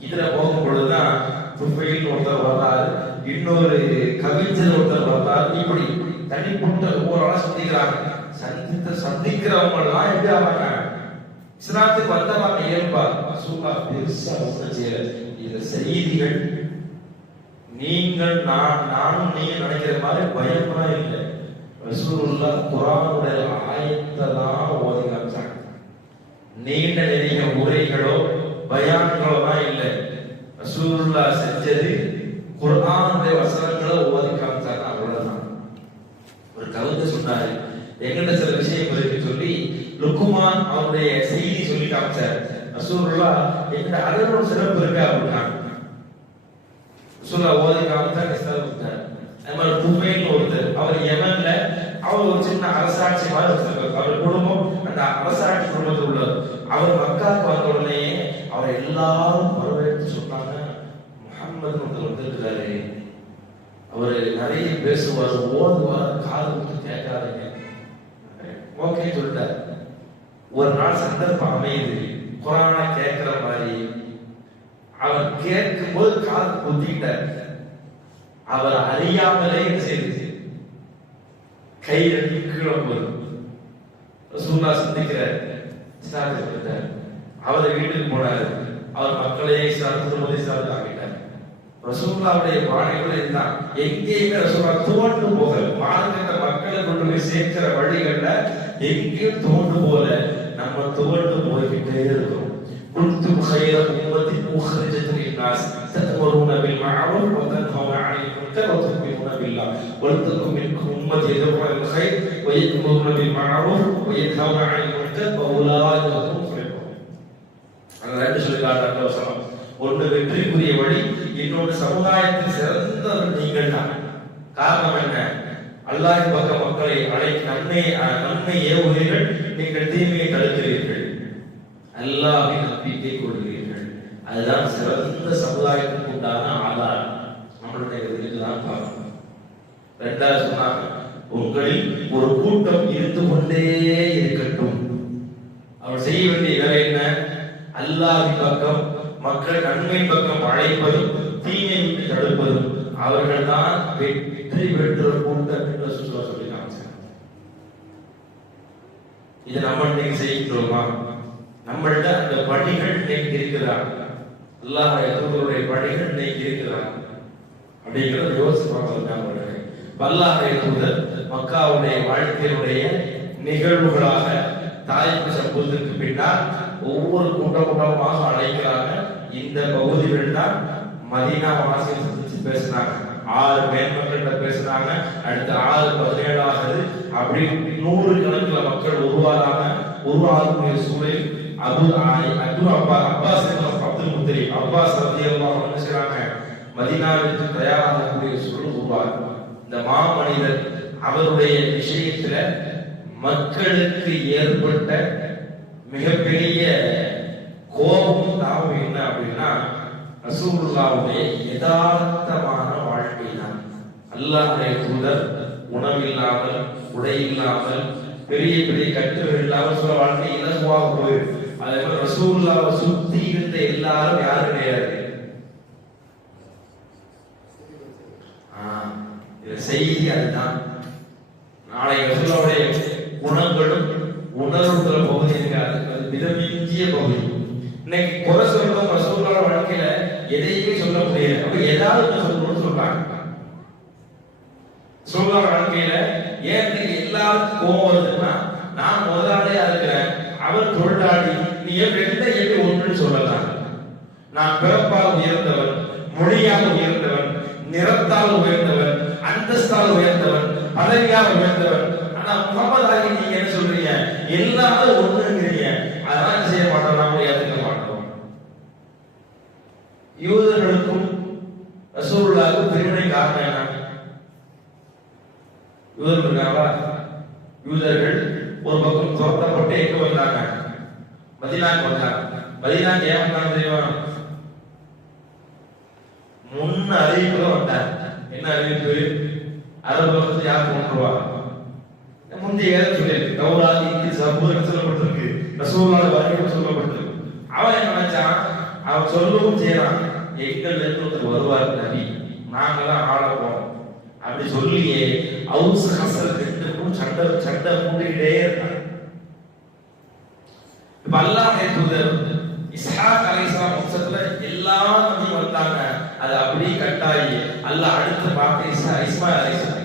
இதுல போகும் பொழுதுதான் துஃபைல் ஒருத்தர் வர்றாரு, இன்னொரு கவிஞர் ஒருத்தர் வர்றாரு. இப்படி தனிப்பட்ட ஒவ்வொரு ஆளா சந்திக்கிறவங்க எல்லாம் எப்படி ஆவாங்க? இஸ்லாத்துக்கு வந்தவங்க இயல்பா ரசூலுல்லாஹ் பெருசா இந்த செய்திகள் நீங்கள் நானும் நீங்க நினைக்கிற மாதிரி பயமா இல்லை. ரசூலுல்லாஹ் குர்ஆனுடைய ஆயத்தை தான் ஓதி காமிச்சாங்க. நீண்ட நெறிய உரைகளோ பயான்களோ தான் இல்லை. ரசூலுல்லாஹ் செஞ்சது குர்ஆனுடைய வசனங்களை ஓதி காமிச்சாங்க, அவ்வளவுதான். ஒரு கவிதை சொன்னாரு, எங்கிட்ட சில விஷயம் இருக்கு சொல்லி லுக்மான் அவருடைய செய்தி சொல்லி காமிச்சார். ரசூலுல்லாஹ் எங்கிட்ட அதோட சிறப்பு இருக்கு அப்படின்னா ரசூலுல்லாஹ் ஓதி காமிச்சார், இஸ்லாம் கொடுத்தார். அது மாதிரி துஃபைல் ஒருத்தர், அவர் யமன்ல அவர் ஒரு சின்ன அரசாட்சி மாதிரி வச்சிருக்காரு. அவர் குடும்பம் அந்த அரசாட்சி குடும்பத்தில் உள்ளவர். அவர் மக்காவுக்கு வந்த உடனே அவர் எல்லாரும் வரவேற்று சொன்னாங்க, முஹம்மது ஒருத்தர் வந்திருக்கிறாரு, அவரு நிறைய பேசுவார், ஓதுவார், காது கொடுத்து கேட்காதீங்க. ஓகே சொல்லிட்டார். ஒரு நாள் சந்தர்ப்பம் அமையுது, குர்ஆனை கேட்கிற மாதிரி. அவர் கேட்கும் போது காது குத்திட்டார். அவர் அறியாமலே என்ன செய்து கை ரெண்டு கீழே போகுது. ரசூலுல்லாஹ் சந்திக்கிறார், இஸ்லாத்தை கொடுத்தார். அவர் வீட்டுக்கு போனார், அவர் மக்களையே இஸ்லாத்தை ஆகிட்டார். ரசூலுல்லாஹ்வுடைய பாணிகள் இதுதான். எங்கேயுமே ரசூலுல்லாஹ் தோண்டு போகல. மார்க்கத்தை மக்களை கொண்டு போய் சேர்க்கிற வழிகள்ல எங்கேயும் தோண்டு போல. நம்ம தோண்டு போய்கிட்டே இருக்கோம். குன்தும் خير أمة أخرجت للناس تأمرون بالمعروف وتنهون عن المنكر وتؤمنون بالله ولتكن منكم أمة يدعون إلى الخير ويأمرون بالمعروف وينهون عن المنكر وأولئك هم المفلحون. அந்த ரெண்டு சொல்லி காட்டுறாங்க வசனம். ஒன்று வெற்றிக்குரிய வழி, இன்னொன்று சமுதாயத்தில் சிறந்தவர் நீங்கள் தான். காரணம் என்ன? அல்லாஹ்வின் பக்கம் மக்களை நன்மை ஏவுகிறீர்கள், நீங்கள் தீமையை தடுக்கிறீர்கள், அல்லாஹ்வின் நம்பிக்கை கொள்கிறீர்கள். அதுதான் சிறந்த சமுதாயத்துக்கு உண்டான ஆதாரம். நம்மளுடைய இதுதான் பார்க்கணும். ரெண்டாவது சொன்னாங்க, உங்களில் ஒரு கூட்டம் இருந்து கொண்டே இருக்கட்டும். அவர் செய்ய வேண்டிய வேலை என்ன? அல்லாஹ்வின் பக்கம் மக்கள் நன்மை பக்கம் அழைப்பதும் தீமை விட்டு தடுப்பதும். அவர்கள் தான் வெற்றி பெற்ற கூட்டம் என்று சொல்லி காமிச்சாங்க. இதை நம்ம இன்னைக்கு செய்கிறோமா? நம்மள்ட அந்த பணிகள் இன்னைக்கு இருக்குதா? அல்லாஹ்வுடைய பணிகள் இன்னைக்கு இருக்குதா அப்படிங்கிறத யோசிப்பாங்க. அல்லாஹ்வுடைய தூதர் மக்காவுடைய வாழ்க்கையுடைய நிகழ்வுகளாக தாய்ப்பு சம்பவத்திற்கு பின்னால் ஒவ்வொரு கூட்டமாக அழைக்கிறாங்க. இந்த பகுதிகள் தான் மதீனா வாசிகள் சந்திச்சு பேசுனாங்க. 6 மேன்மக்கள்கிட்ட பேசுறாங்க. அடுத்த 6-17 ஆகுது. அப்படி 100 கணக்குல மக்கள் உருவாகக்கூடிய சூழல் அப்பாஸ் அப்துல் முத்தலிப் அப்பாஸ் ரலியல்லாஹு அன்ஹு என்ன செய்றாங்க, மதீனாவிற்கு தயாராகக்கூடிய சூழல் உருவாகும். இந்த மாமனிதர் அவருடைய விஷயத்துல மக்களுக்கு ஏற்பட்ட மிகப்பெரிய கோபம் தாவும் என்ன அப்படின்னா, ரசூலுல்லாஹ்வுடைய யதார்த்தமான வாழ்க்கை தான். அல்லாஹ்வுடைய தூதர் உணவில்லாமல், உடை இல்லாமல், பெரிய பெரிய கட்டுகள் இல்லாமல் சொல்ல வாழ்க்கை இலகுவாக போயிருக்கு. அதே மாதிரி ரசூலுல்லாஹ்வை சுத்தி இருந்த எல்லாரும் யாரும் கிடையாது. செய்தி அதுதான். நாளை ரசூலுல்லாஹ்வுடைய குணங்களும் உணர்வுகள பகுதி இருக்காது. அது மிதமிஞ்சிய பகுதி. இன்னைக்கு குறை சொல்றோம் ரசூலுல்லாஹ் வாழ்க்கையில எதையுமே சொல்ல முடியல. அப்ப ஏதாவது சொல்லணும்னு சொல்றாங்க. ரசூலுல்லாஹ் வாழ்க்கையில ஏன் எல்லாருக்கும் கோபம் வருதுன்னா, நான் முதலாளியா இருக்கிறேன், அவர் தொழிலாளி, நீ எப்படி ஒன்றுன்னு சொல்லலாம். நான் பிறப்பால் உயர்ந்தவன், மொழியாக உயர்ந்தவன், நிறத்தால் உயர்ந்தவன், அந்தஸ்தால் உயர்ந்தவன், பதவியால் உயர்ந்தவன். ஆனா முகமது ஆகி நீங்க என்ன சொல்றீங்க, எல்லாரும் ஒண்ணுங்கிறீங்க. அதெல்லாம் செய்ய மாட்டோம், நாம ஏத்துக்க மாட்டோம். யூதர்களுக்கும் ரசூலுல்லாஹ்வுக்கும் பிரிவினை காரணம் என்ன? யூதர்கள் ஒரு பக்கம் துரத்தப்பட்டு எங்க வந்தாங்க, மதீனாவுக்கு வந்தாங்க. மதீனாவுக்கு ஏன் வந்தாங்க தெரியுமா? முன்ன அறிவிப்பு வந்தாங்க. என்ன அறிவிப்பு? அரபு வந்து யார் கொண்டுருவா? முந்தைய சொல்லியிருக்கு, தௌராத், இன்ஜீல், ஜபூர் சொல்லப்பட்டிருக்கு, ரசூலுல்லாஹ் வரைக்கும் சொல்லப்பட்டிருக்கு. அவன் என்ன நினைச்சான், அவன் சொல்லவும் செய்யறான், எங்கள் இருந்து வருவார் நபி, நாங்களாம் ஆளப்போம் அப்படி சொல்லியே அவுஸ் ஹஸர் ரெண்டுக்கும் சண்டை மூடிக்கிட்டே இருந்தாங்க. இப்ப அல்லாஹ்வுடைய தூதர் இஸ்ஹாக் அலைஹிஸ்ஸலாம் வம்சத்துல எல்லா நபியும் வந்தாங்க. அது அப்படியே கட்டாயி அல்லாஹ் அடுத்து பார்த்து இஸ்மாயில் அலைஹிஸ்ஸலாம்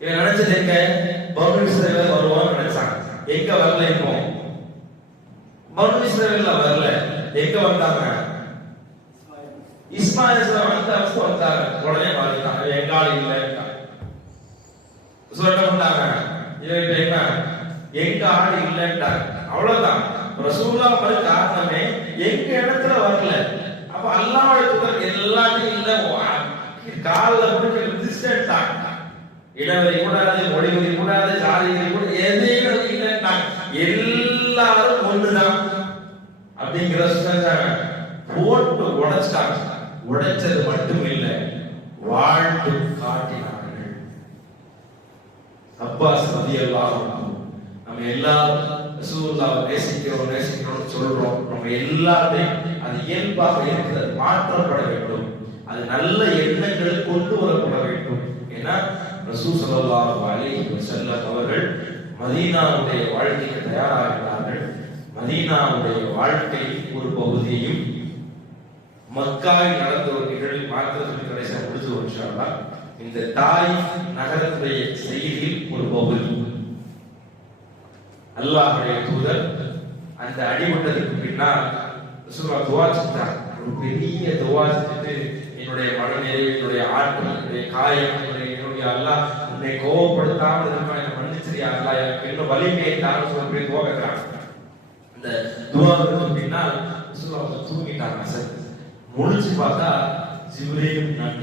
இவன் நினைச்சது எங்க, பனு இஸ்ரவேல் வருவான்னு நினைச்சாங்க. எங்க வரல? இப்போ பனு இஸ்ரவேல்ல வரல. எங்க வந்தாங்க? இஸ்மாயில் வந்தாங்க. உடனே மாறிட்டாங்க, எங்க ஆள் இல்லை சொல்ல வந்தாங்க. இவன் என்ன, எங்க ஆள் இல்லைன்ட்டாங்க. அவ்வளவுதான். ரசூலுல்லாஹ் வர காரணமே எங்க இடத்துல வரல. அப்ப அல்லாஹ்வுடைய தூதர் எல்லாத்தையும் இல்ல, காலில் பிடிச்சி ரெசிஸ்டன்ட். இடவரி கூடாது, மொழிவரி கூடாது, ஜாதிவரி கூட எதையும் இல்லைன்ட்டாங்க. எல்லாரும் ஒண்ணுதான் அப்படிங்கிற போட்டு உடைச்சிட்டாங்க. உடைச்சது மட்டும் இல்லை, வாழ்ந்து காட்டினார்கள். அப்பாஸ் ரலியல்லாஹு அன்ஹு, நம்ம எல்லாரும் ரசூலுல்லாஹ்வை நேசிக்கிறோம் சொல்றோம். நம்ம எல்லாத்தையும் அது இயல்பாக இருக்கிறது மாற்றப்பட வேண்டும். அது நல்ல எண்ணங்கள் கொண்டு வரப்பட வேண்டும். ஏன்னா ரசூல் ஸல்லல்லாஹு அலைஹி வஸல்லம் அவர்கள் மதீனாவுடைய வாழ்க்கைக்கு தயாராகிறார்கள். மதீனாவுடைய வாழ்க்கை ஒரு பகுதியையும் மக்காவில் நடந்த ஒரு நிகழ்வு மாத்திரத்தில் கடைசியாக முடிச்சு வச்சாங்களா, இந்த தாயிஃப் நகரத்துடைய செய்தியில் ஒரு பகுதி. அல்லாஹ்வுடைய தூதர் அந்த அடிபட்டதுக்கு பின்னால் ரசூலுல்லாஹ் துஆ செஞ்சாங்க. ஒரு பெரிய துஆ செஞ்சுட்டு, என்னுடைய மனநிலை, என்னுடைய ஆற்றல், என்னுடைய காயம், என்னுடைய அல்லாஹ் உன்னை கோபப்படுத்தாமல் இருப்பான், என்னை மன்னிச்சிரியா அல்லாஹ், எனக்கு இன்னும் வலிமையை தான்னு சொல்லி துஆ கேட்கிறாங்க. அந்த துஆவுக்கு பின்னால் ரசூலுல்லாஹ் தூங்கிட்டாங்க. சார் முடிச்சு பார்த்தா ஜிப்ரீல் முன்னாடி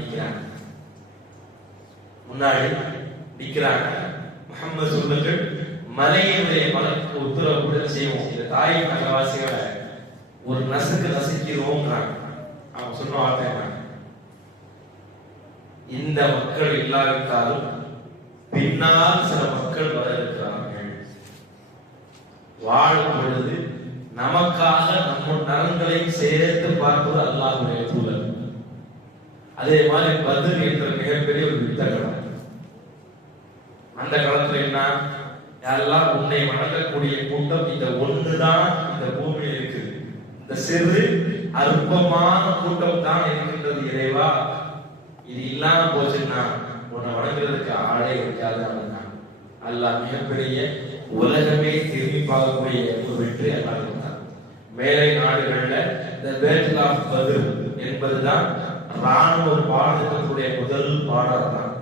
நிக்கிறாங்க. முஹம்மது சொல்லுங்கள், மலையினுடைய மலக்கு உத்தரவு செய்வோம், இந்த தாய் நகரவாசிகளை ஒரு நசுக்கிறோம்ங்கிறாங்க. அவங்க சொன்ன வார்த்தை இந்த மக்கள் இல்லாவிட்டாலும் பின்னால் சில மக்கள் வர இருக்கிறார்கள். வாழும் பொழுது நமக்காக நம்ம நலன்களையும் சேர்த்து பார்ப்பது அல்லாஹ்வுடைய தூதர். அதே மாதிரி பத்ர் என்ற மிகப்பெரிய ஒரு யுத்த களம். அந்த காலத்துல என்ன, யாரெல்லாம் உன்னை வணங்கக்கூடிய கூட்டம் இந்த ஒண்ணுதான் இந்த பூமியில் இருக்குது, இந்த சிறு அற்பமான கூட்டம் தான் இருக்கின்றது இறைவா, இது இல்லாம போச்சுன்னா உன்னை வணங்குறதுக்கு ஆளே இருக்காது. அல்லாஹ் மிகப்பெரிய உலகமே திரும்பி பார்க்கக்கூடிய ஒரு வெற்றி அல்லாஹ் கொடுத்தார். மேலை நாடுகள்ல the battle of Badr என்பதுதான் ராணுவ பாடத்தினுடைய முதல் பாடம் தான்.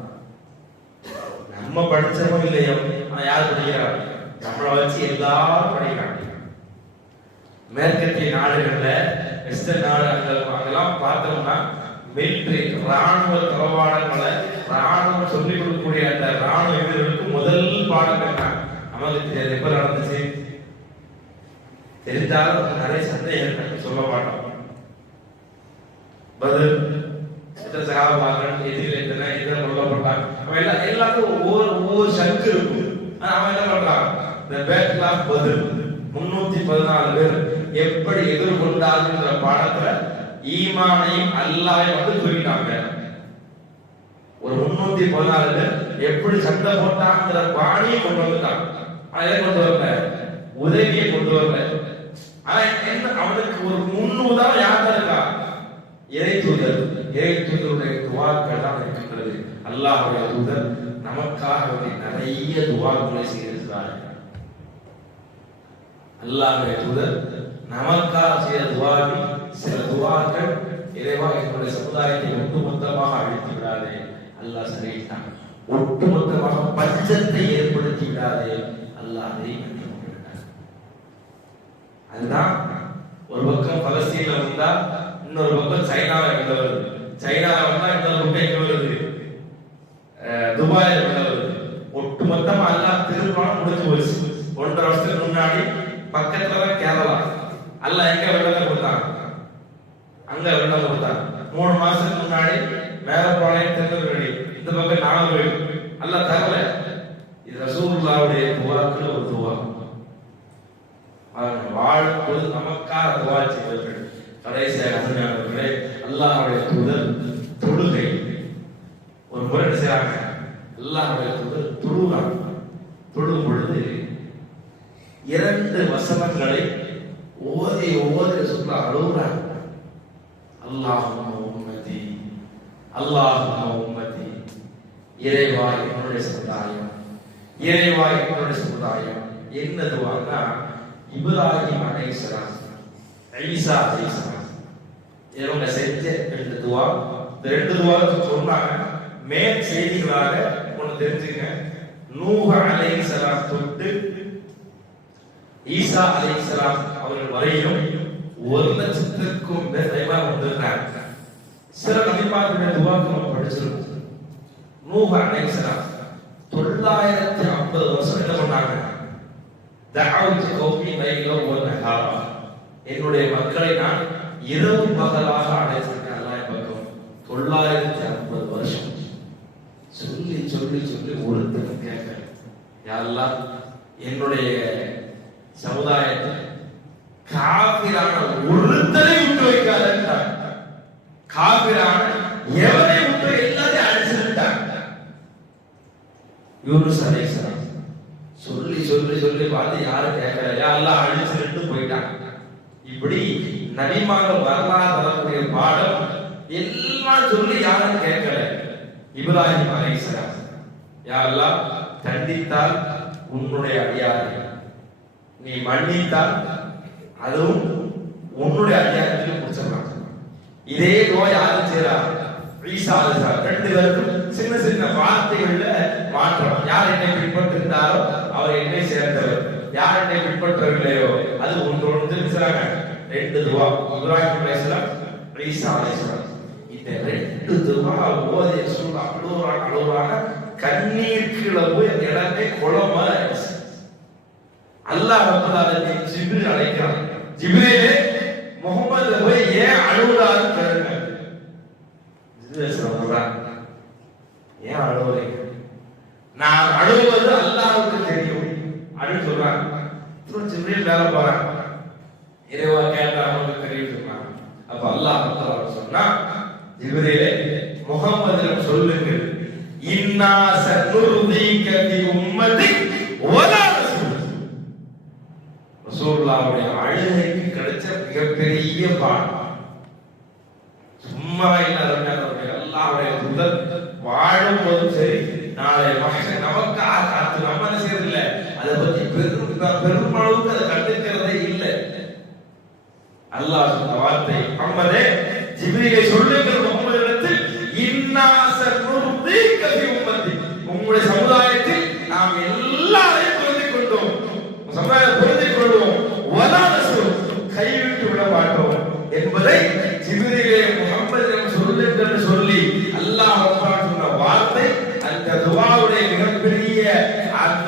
நம்ம படிச்சோம் இல்லையோ, யார் படிக்கிறாங்க? நம்மளை வச்சு எல்லாரும் படிக்கிறாங்க. மேற்கத்திய நாடுகள்ல, வெஸ்டர்ன் நாடுகள் பார்த்தோம்னா மிலிட்டரி ராணுவ தளவாடங்களை ராணுவம் சொல்லிக் கொடுக்கக்கூடிய அந்த ராணுவ வீரர்களுக்கு முதல் பாடம் என்ன? நமக்கு தெரியாது. எப்ப நடந்துச்சு தெரிந்தாலும் நிறைய சந்தேகங்கள் சொல்ல மாட்டோம். பதில் சகாபாக்கள் எதிரில் எத்தனை இதை கொல்லப்பட்டாங்க, எல்லாத்துக்கும் ஒவ்வொரு சங்கு இருக்கும். அவன் என்ன பண்றான்? இந்த பேட்டில் ஆஃப் பத்ர் 314 பேர் எப்படி எதிர்கொண்டாருன்ற பாடத்துல ஈமானையும் அல்லாஹ்வையும் வந்து தூக்கிட்டாங்க. ஒரு 314 பேர் எப்படி சண்டை போட்டாங்கிற பாணியை கொண்டு வந்துட்டாங்க. அதை கொண்டு வரல, உதவியை கொண்டு வரல. ஆனா என்ன, அவனுக்கு ஒரு முன்னுதான் யார் இருக்கா? இறை தூதர். இறை தூதருடைய துவாக்கள் தான் இருக்கின்றது. அல்லாஹ்வுடைய தூதர் நமக்காக நிறைய துவாக்களை செய்திருக்கிறார். அல்லாஹ்வுடைய தூதர் நமக்காக செய்த துவாக்கள், சில துவாக்கள், இறைவா என்னுடைய சமுதாயத்தை ஒட்டுமொத்தமாக அழித்து விடாதே, அல்லாஹ் சொல்லிட்டான். ஒட்டுமொத்தமாக பஞ்சத்தை ஏற்படுத்தி விடாதே, அல்லாஹ் அதை கற்றுக்கொண்டார். அதுதான் ஒரு பக்கம் பலஸ்தீன்ல வந்தா இன்னொரு பக்கம் சைனாவை வெள்ள வருது, சைனாவை வந்தா இன்னொரு பக்கம் எங்க வருது? துபாயில வெள்ள வருது. ஒட்டுமொத்தமா அல்லாஹ் திருமணம் முடிஞ்சு போச்சு. 1.5 வருஷத்துக்கு முன்னாடி பக்கத்துலதான் கேரளா, அல்லாஹ் எங்க வெள்ளத்தை கொடுத்தாங்க? அங்க வெள்ளம் கொடுத்தாங்க. 3 மாசத்துக்கு முன்னாடி மேலப்பாளையம், திருநெல்வேலி, இந்த பக்கம் நாகர்கோவில் அல்லாஹ் தரல. இது ரசூலுல்லாஹ்வுடைய துவாக்கள் ஒரு துவா. வாழும்போது நமக்காக துவா செய்வார்கள். கடைசியாக அருமையானவர்களே, அல்லாஹ்வுடைய தூதர் தொழுகை ஒரு முறை செய்றாங்க. அல்லாஹ்வுடைய தூதர் தொழுகிறாங்க. தொழும் பொழுது 2 வசனங்களை ஓதி சொல்ல அழுகிறாங்க. அல்லாஹும்ம உம்மதி, அல்லாஹும்ம உம்மதி, இறைவா என்னுடைய சமுதாயம், இறைவா என்னுடைய சமுதாயம். என்ன துவான்னா, இப்ராஹிம் அலைஹிஸ்ஸலாம், ஈசா அலைஹிஸ்ஸலாம் இவங்க செஞ்ச 2 துவா. இந்த 2 துவாவை சொன்னாங்க. மேல் செய்திகளாக ஒன்று தெரிஞ்சுங்க. நூஹ் அலைஹிஸ்ஸலாம் தொட்டு ஈசா அலைஹிஸ்ஸலாம் அவர்கள் வரையும் 1,00,000க்கும் மேற்பட்டவர்கள் வந்திருக்காங்க. சில நபிமார்களுடைய துவாக்கள் நம்ம படிச்சிருக்கோம். நூஹ் அலைஹிஸ்ஸலாம் 950 வருஷம் என்ன பண்ணாங்க? தஅவுத் கௌமி லைலன் வ நஹாரா, என்னுடைய மக்களை நான் இரவு பகலாக அழைச்சிருக்கேன். அல்லாஹ் பக்கம் 950 வருஷம் சொல்லி சொல்லி சொல்லி ஒருத்தர் கேட்க, யா அல்லாஹ் என்னுடைய சமுதாயத்தை காபிரான ஒருத்தரை விட்டு வைக்காத, காபிரான எவரை விட்டு எல்லாரையும் அழிச்சிருந்தாங்க. யூனுஸ் அலைஹிஸ்ஸலாம் சொல்லி சொல்லி சொல்லி பார்த்து யாரும் கேட்கல, யா அல்லாஹ் அழிச்சிட்டு போயிட்டாங்க. இப்படி நபிமார்கள் வரலாறு வரக்கூடிய பாடம் எல்லாம் சொல்லி யாரும் கேட்கல. இப்ராஹிம் அலைஹிஸ்ஸலாம், யா அல்லாஹ் தண்டித்தால் உன்னுடைய அடியாரை, நீ மன்னித்தால் அதுவும் உன்னுடைய அடியாருக்கு முடிச்சிடலாம். இதே நோய் யாரும் செய்யறா? ஈசா அலைஹிஸ்ஸலாம். 2 பேருக்கும் சின்ன சின்ன வார்த்தைகள்ல மாற்றம். யார் என்னை பின்பற்றிருந்தாரோ அவர் என்னை சேர்ந்தவர், யார் என்னை பின்பற்றவில்லையோ அது ஒன்றொன்று தெரிஞ்சாங்க. 2 துவா, இப்ராஹிம் அலைஹிஸ்ஸலாம், ஈசா அலைஹிஸ்ஸலாம். இந்த 2 துவா ஓதிய சொல்ல அழுவாங்க. கண்ணீர் கீழே போய் அந்த இடமே குளமா ஆயிடுச்சு. அல்லாஹ் ரப்பல் ஆலமீன் ஜிப்ரீல் அழைக்கிறான். ஜிப்ரீலே, முஹம்மது போய் ஏன் அழுகுறாரு கேளுங்க. ஜிப்ரீல் சொல்றாங்க, ஏன் அழுவுறீங்க? நான் அழுவது அல்லாஹ்வுக்கு தெரியும் அப்படின்னு சொல்றாங்க. ஜிப்ரீல் மேல போறாங்க. இறைவா கேட்டா அவனுக்கு தெரியும் சொன்னாங்க. அப்ப அல்லாஹ் ரப்பல் சொன்னா, ஜிப்ரீலே முஹம்மதிடம் சொல்லுங்க, இன்னா சனுர்தீக பி உம்மதிக் வலா ரசூல். ரசூலுல்லாஹ்வுடைய அழுகைக்கு கிடைச்ச மிகப்பெரிய பாடம். சும்மா இல்ல, அல்லாஹ்வுடைய தூதர் வாழும்போதும் சரி, நாளை மகன் நமக்காக காத்து நம்ம என்ன செய்யறதில்ல, அதை பத்தி பெருமளவுக்கு அதை கண்டுக்கிறதே இல்லை. அல்லாஹ் சொன்ன வார்த்தை,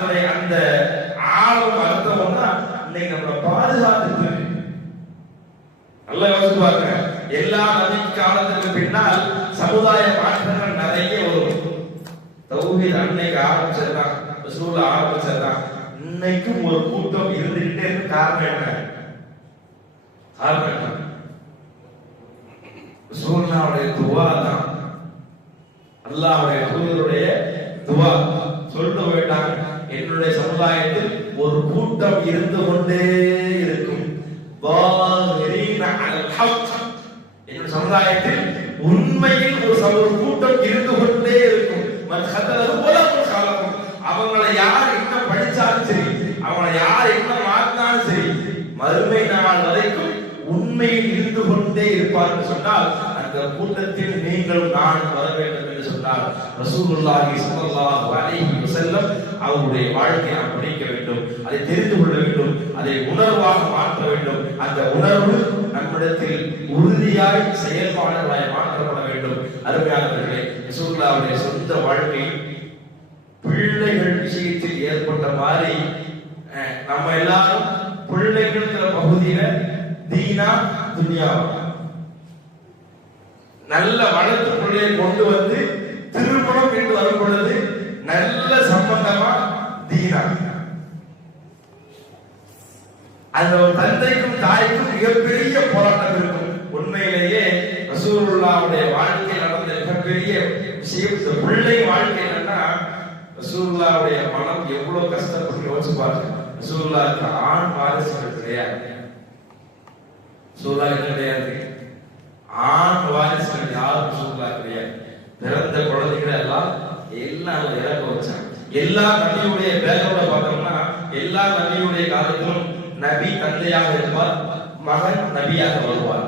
அதனுடைய அந்த ஆழம் அர்த்தம்னா இன்னைக்கு நம்மளை பாதுகாத்துட்டு நல்லா யோசிச்சு பாருங்க. எல்லா நபி காலத்துக்கு பின்னால் சமுதாய மாற்றங்கள் நிறைய வரும். தௌஹீத் அன்னைக்கு ஆரம்பிச்சதுதான், ரசூல் ஆரம்பிச்சதுதான். இன்னைக்கும் ஒரு கூட்டம் இருந்துகிட்டே இருக்கு. காரணம் என்ன? காரணம் என்ன? ரசூலுல்லாஹ்வுடைய துஆ தான், அல்லாஹ்வுடைய தூதருடைய துஆ. சொல்ல வேண்டாம், என்னுடைய சமுதாயத்தில் ஒரு கூட்டம் இருந்து கொண்டே இருக்கும். என்னுடைய சமுதாயத்தில் உண்மையில் ஒரு கூட்டம் இருந்து கொண்டே இருக்கும். அவங்களை யார் என்ன படிச்சாலும் சரி, அவங்களை யார் என்ன மாற்றினாலும் சரி, மறுமை நாள் வரைக்கும் உண்மையில் இருந்து கொண்டே இருப்பார்கள் சொன்னால் அந்த கூட்டத்தில் நீங்கள் நான் வர வேண்டும் என்று சொன்னால் ரசூலுல்லாஹி ஸல்லல்லாஹு அலைஹி வஸல்லம் அவருடைய வாழ்க்கையை நாம் படிக்க வேண்டும், அதை தெரிந்து கொள்ள வேண்டும், அதை உணர்வாக மாற்ற வேண்டும். அந்த உணர்வு நம்மிடத்தில் உறுதியாய் செயல்பாடுகளாய் மாற்றப்பட வேண்டும். அருமையானவர்களே, ரசூலுல்லாஹ்வுடைய சொந்த வாழ்க்கை பிள்ளைகள் விஷயத்தில் ஏற்பட்ட மாதிரி நம்ம எல்லாரும் பிள்ளைகள் பகுதியில தீனா துனியா நல்ல வளர்த்து பிள்ளையை கொண்டு வந்து திருமணம் என்று வரும் பொழுது நல்ல சம்பந்தமா தீனா, அந்த தந்தைக்கும் தாய்க்கும் மிகப்பெரிய போராட்டம் இருக்கும். உண்மையிலேயே ரசூலுல்லாஹ்வுடைய வாழ்க்கை நடந்த மிகப்பெரிய விஷயம் இந்த பிள்ளை வாழ்க்கை. என்னன்னா ரசூலுல்லாஹ்வுடைய மனம் எவ்வளவு கஷ்டப்பட்டு யோசிச்சு பாருங்க. ரசூலுல்லாஹ்வுக்கு ஆண் வாரிசுகள் கிடையாது. ரசூலுல்லாஹ் கிடையாது, ஆண் வாரிசுகள் யாரும் ரசூலுல்லாஹ் கிடையாது. பிறந்த குழந்தைகளை எல்லாம் இறக்க வச்சாங்க. எல்லா நபியுடைய பேரோட பார்த்தோம்னா எல்லா நபியுடைய காலத்திலும் நபி தந்தையாக இருப்பார், மகன் நபியாக வருவார்,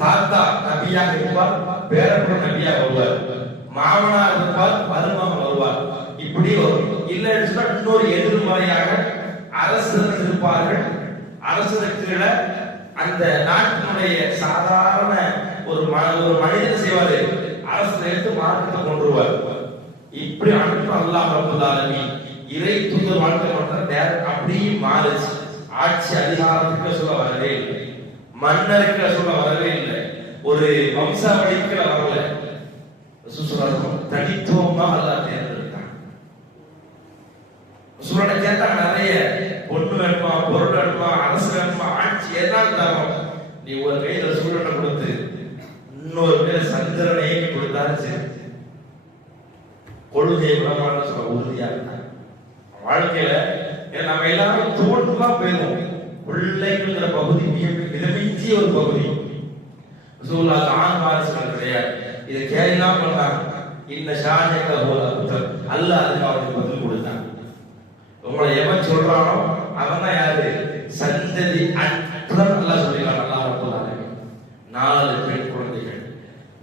தாத்தா நபியாக இருப்பார், பேரப்புறம் நபியாக வருவார், மாமனார் இருப்பார், மருமகன் வருவார். இப்படி வரும். இல்லைன்னு சொன்னா இன்னொரு எதிர்மறையாக அரசர்கள் இருப்பார்கள். அரசருக்கு அந்த நாட்டினுடைய சாதாரண ஒரு மனிதன் செய்வாரு, அரசு எடுத்து மார்க்கத்தை கொண்டுருவார். இப்படி அனுப்ப அல்லாஹ் ரப்பல் ஆலமீன் இறை தூதர் வாழ்க்கை மட்டும் அப்படியே மாறுச்சு. ஆட்சி அதிகாரத்துக்கு சொல்ல வரவே இல்லை, மன்னருக்கு சொல்ல வரவே இல்லை, ஒரு வம்சாவளிக்கு வரல. தனித்துவமா அல்லாஹ் தேர்ந்தெடுத்தான். சூழலை கேட்டா நிறைய பொண்ணு வேணுமா, பொருள் வேணுமா, அரசு வேணுமா, ஆட்சி ஏதாவது தரும். நீ ஒரு கையில சூழலை கொடுத்து இன்னொரு பேர் சந்திரனையே கொடுத்தாரு சரி, கொள்கை விடமான சொல்ல உறுதியா இருந்தாங்க வாழ்க்கையில. நம்ம எல்லாரும் தோன்றுதான் போயிடும். பிள்ளைங்கிற பகுதி மிதமிஞ்சிய ஒரு பகுதி. ரசூலுல்லாஹ் ஆண் வாரிசுகள் கிடையாது. இதை கேள்விதான் பண்ணாங்க. இந்த ஷானிக அல்லாஹ் அதுக்கு அவருக்கு பதில் கொடுத்தாங்க. உங்களை எவன் சொல்றானோ அவன் தான் யாரு? சந்ததி அற்றன் அல்லாஹ் சொல்லிக்கலாம். அல்லாஹ் ரப்பல் ஆலமீன் 4 பெண் குழந்தைகள்.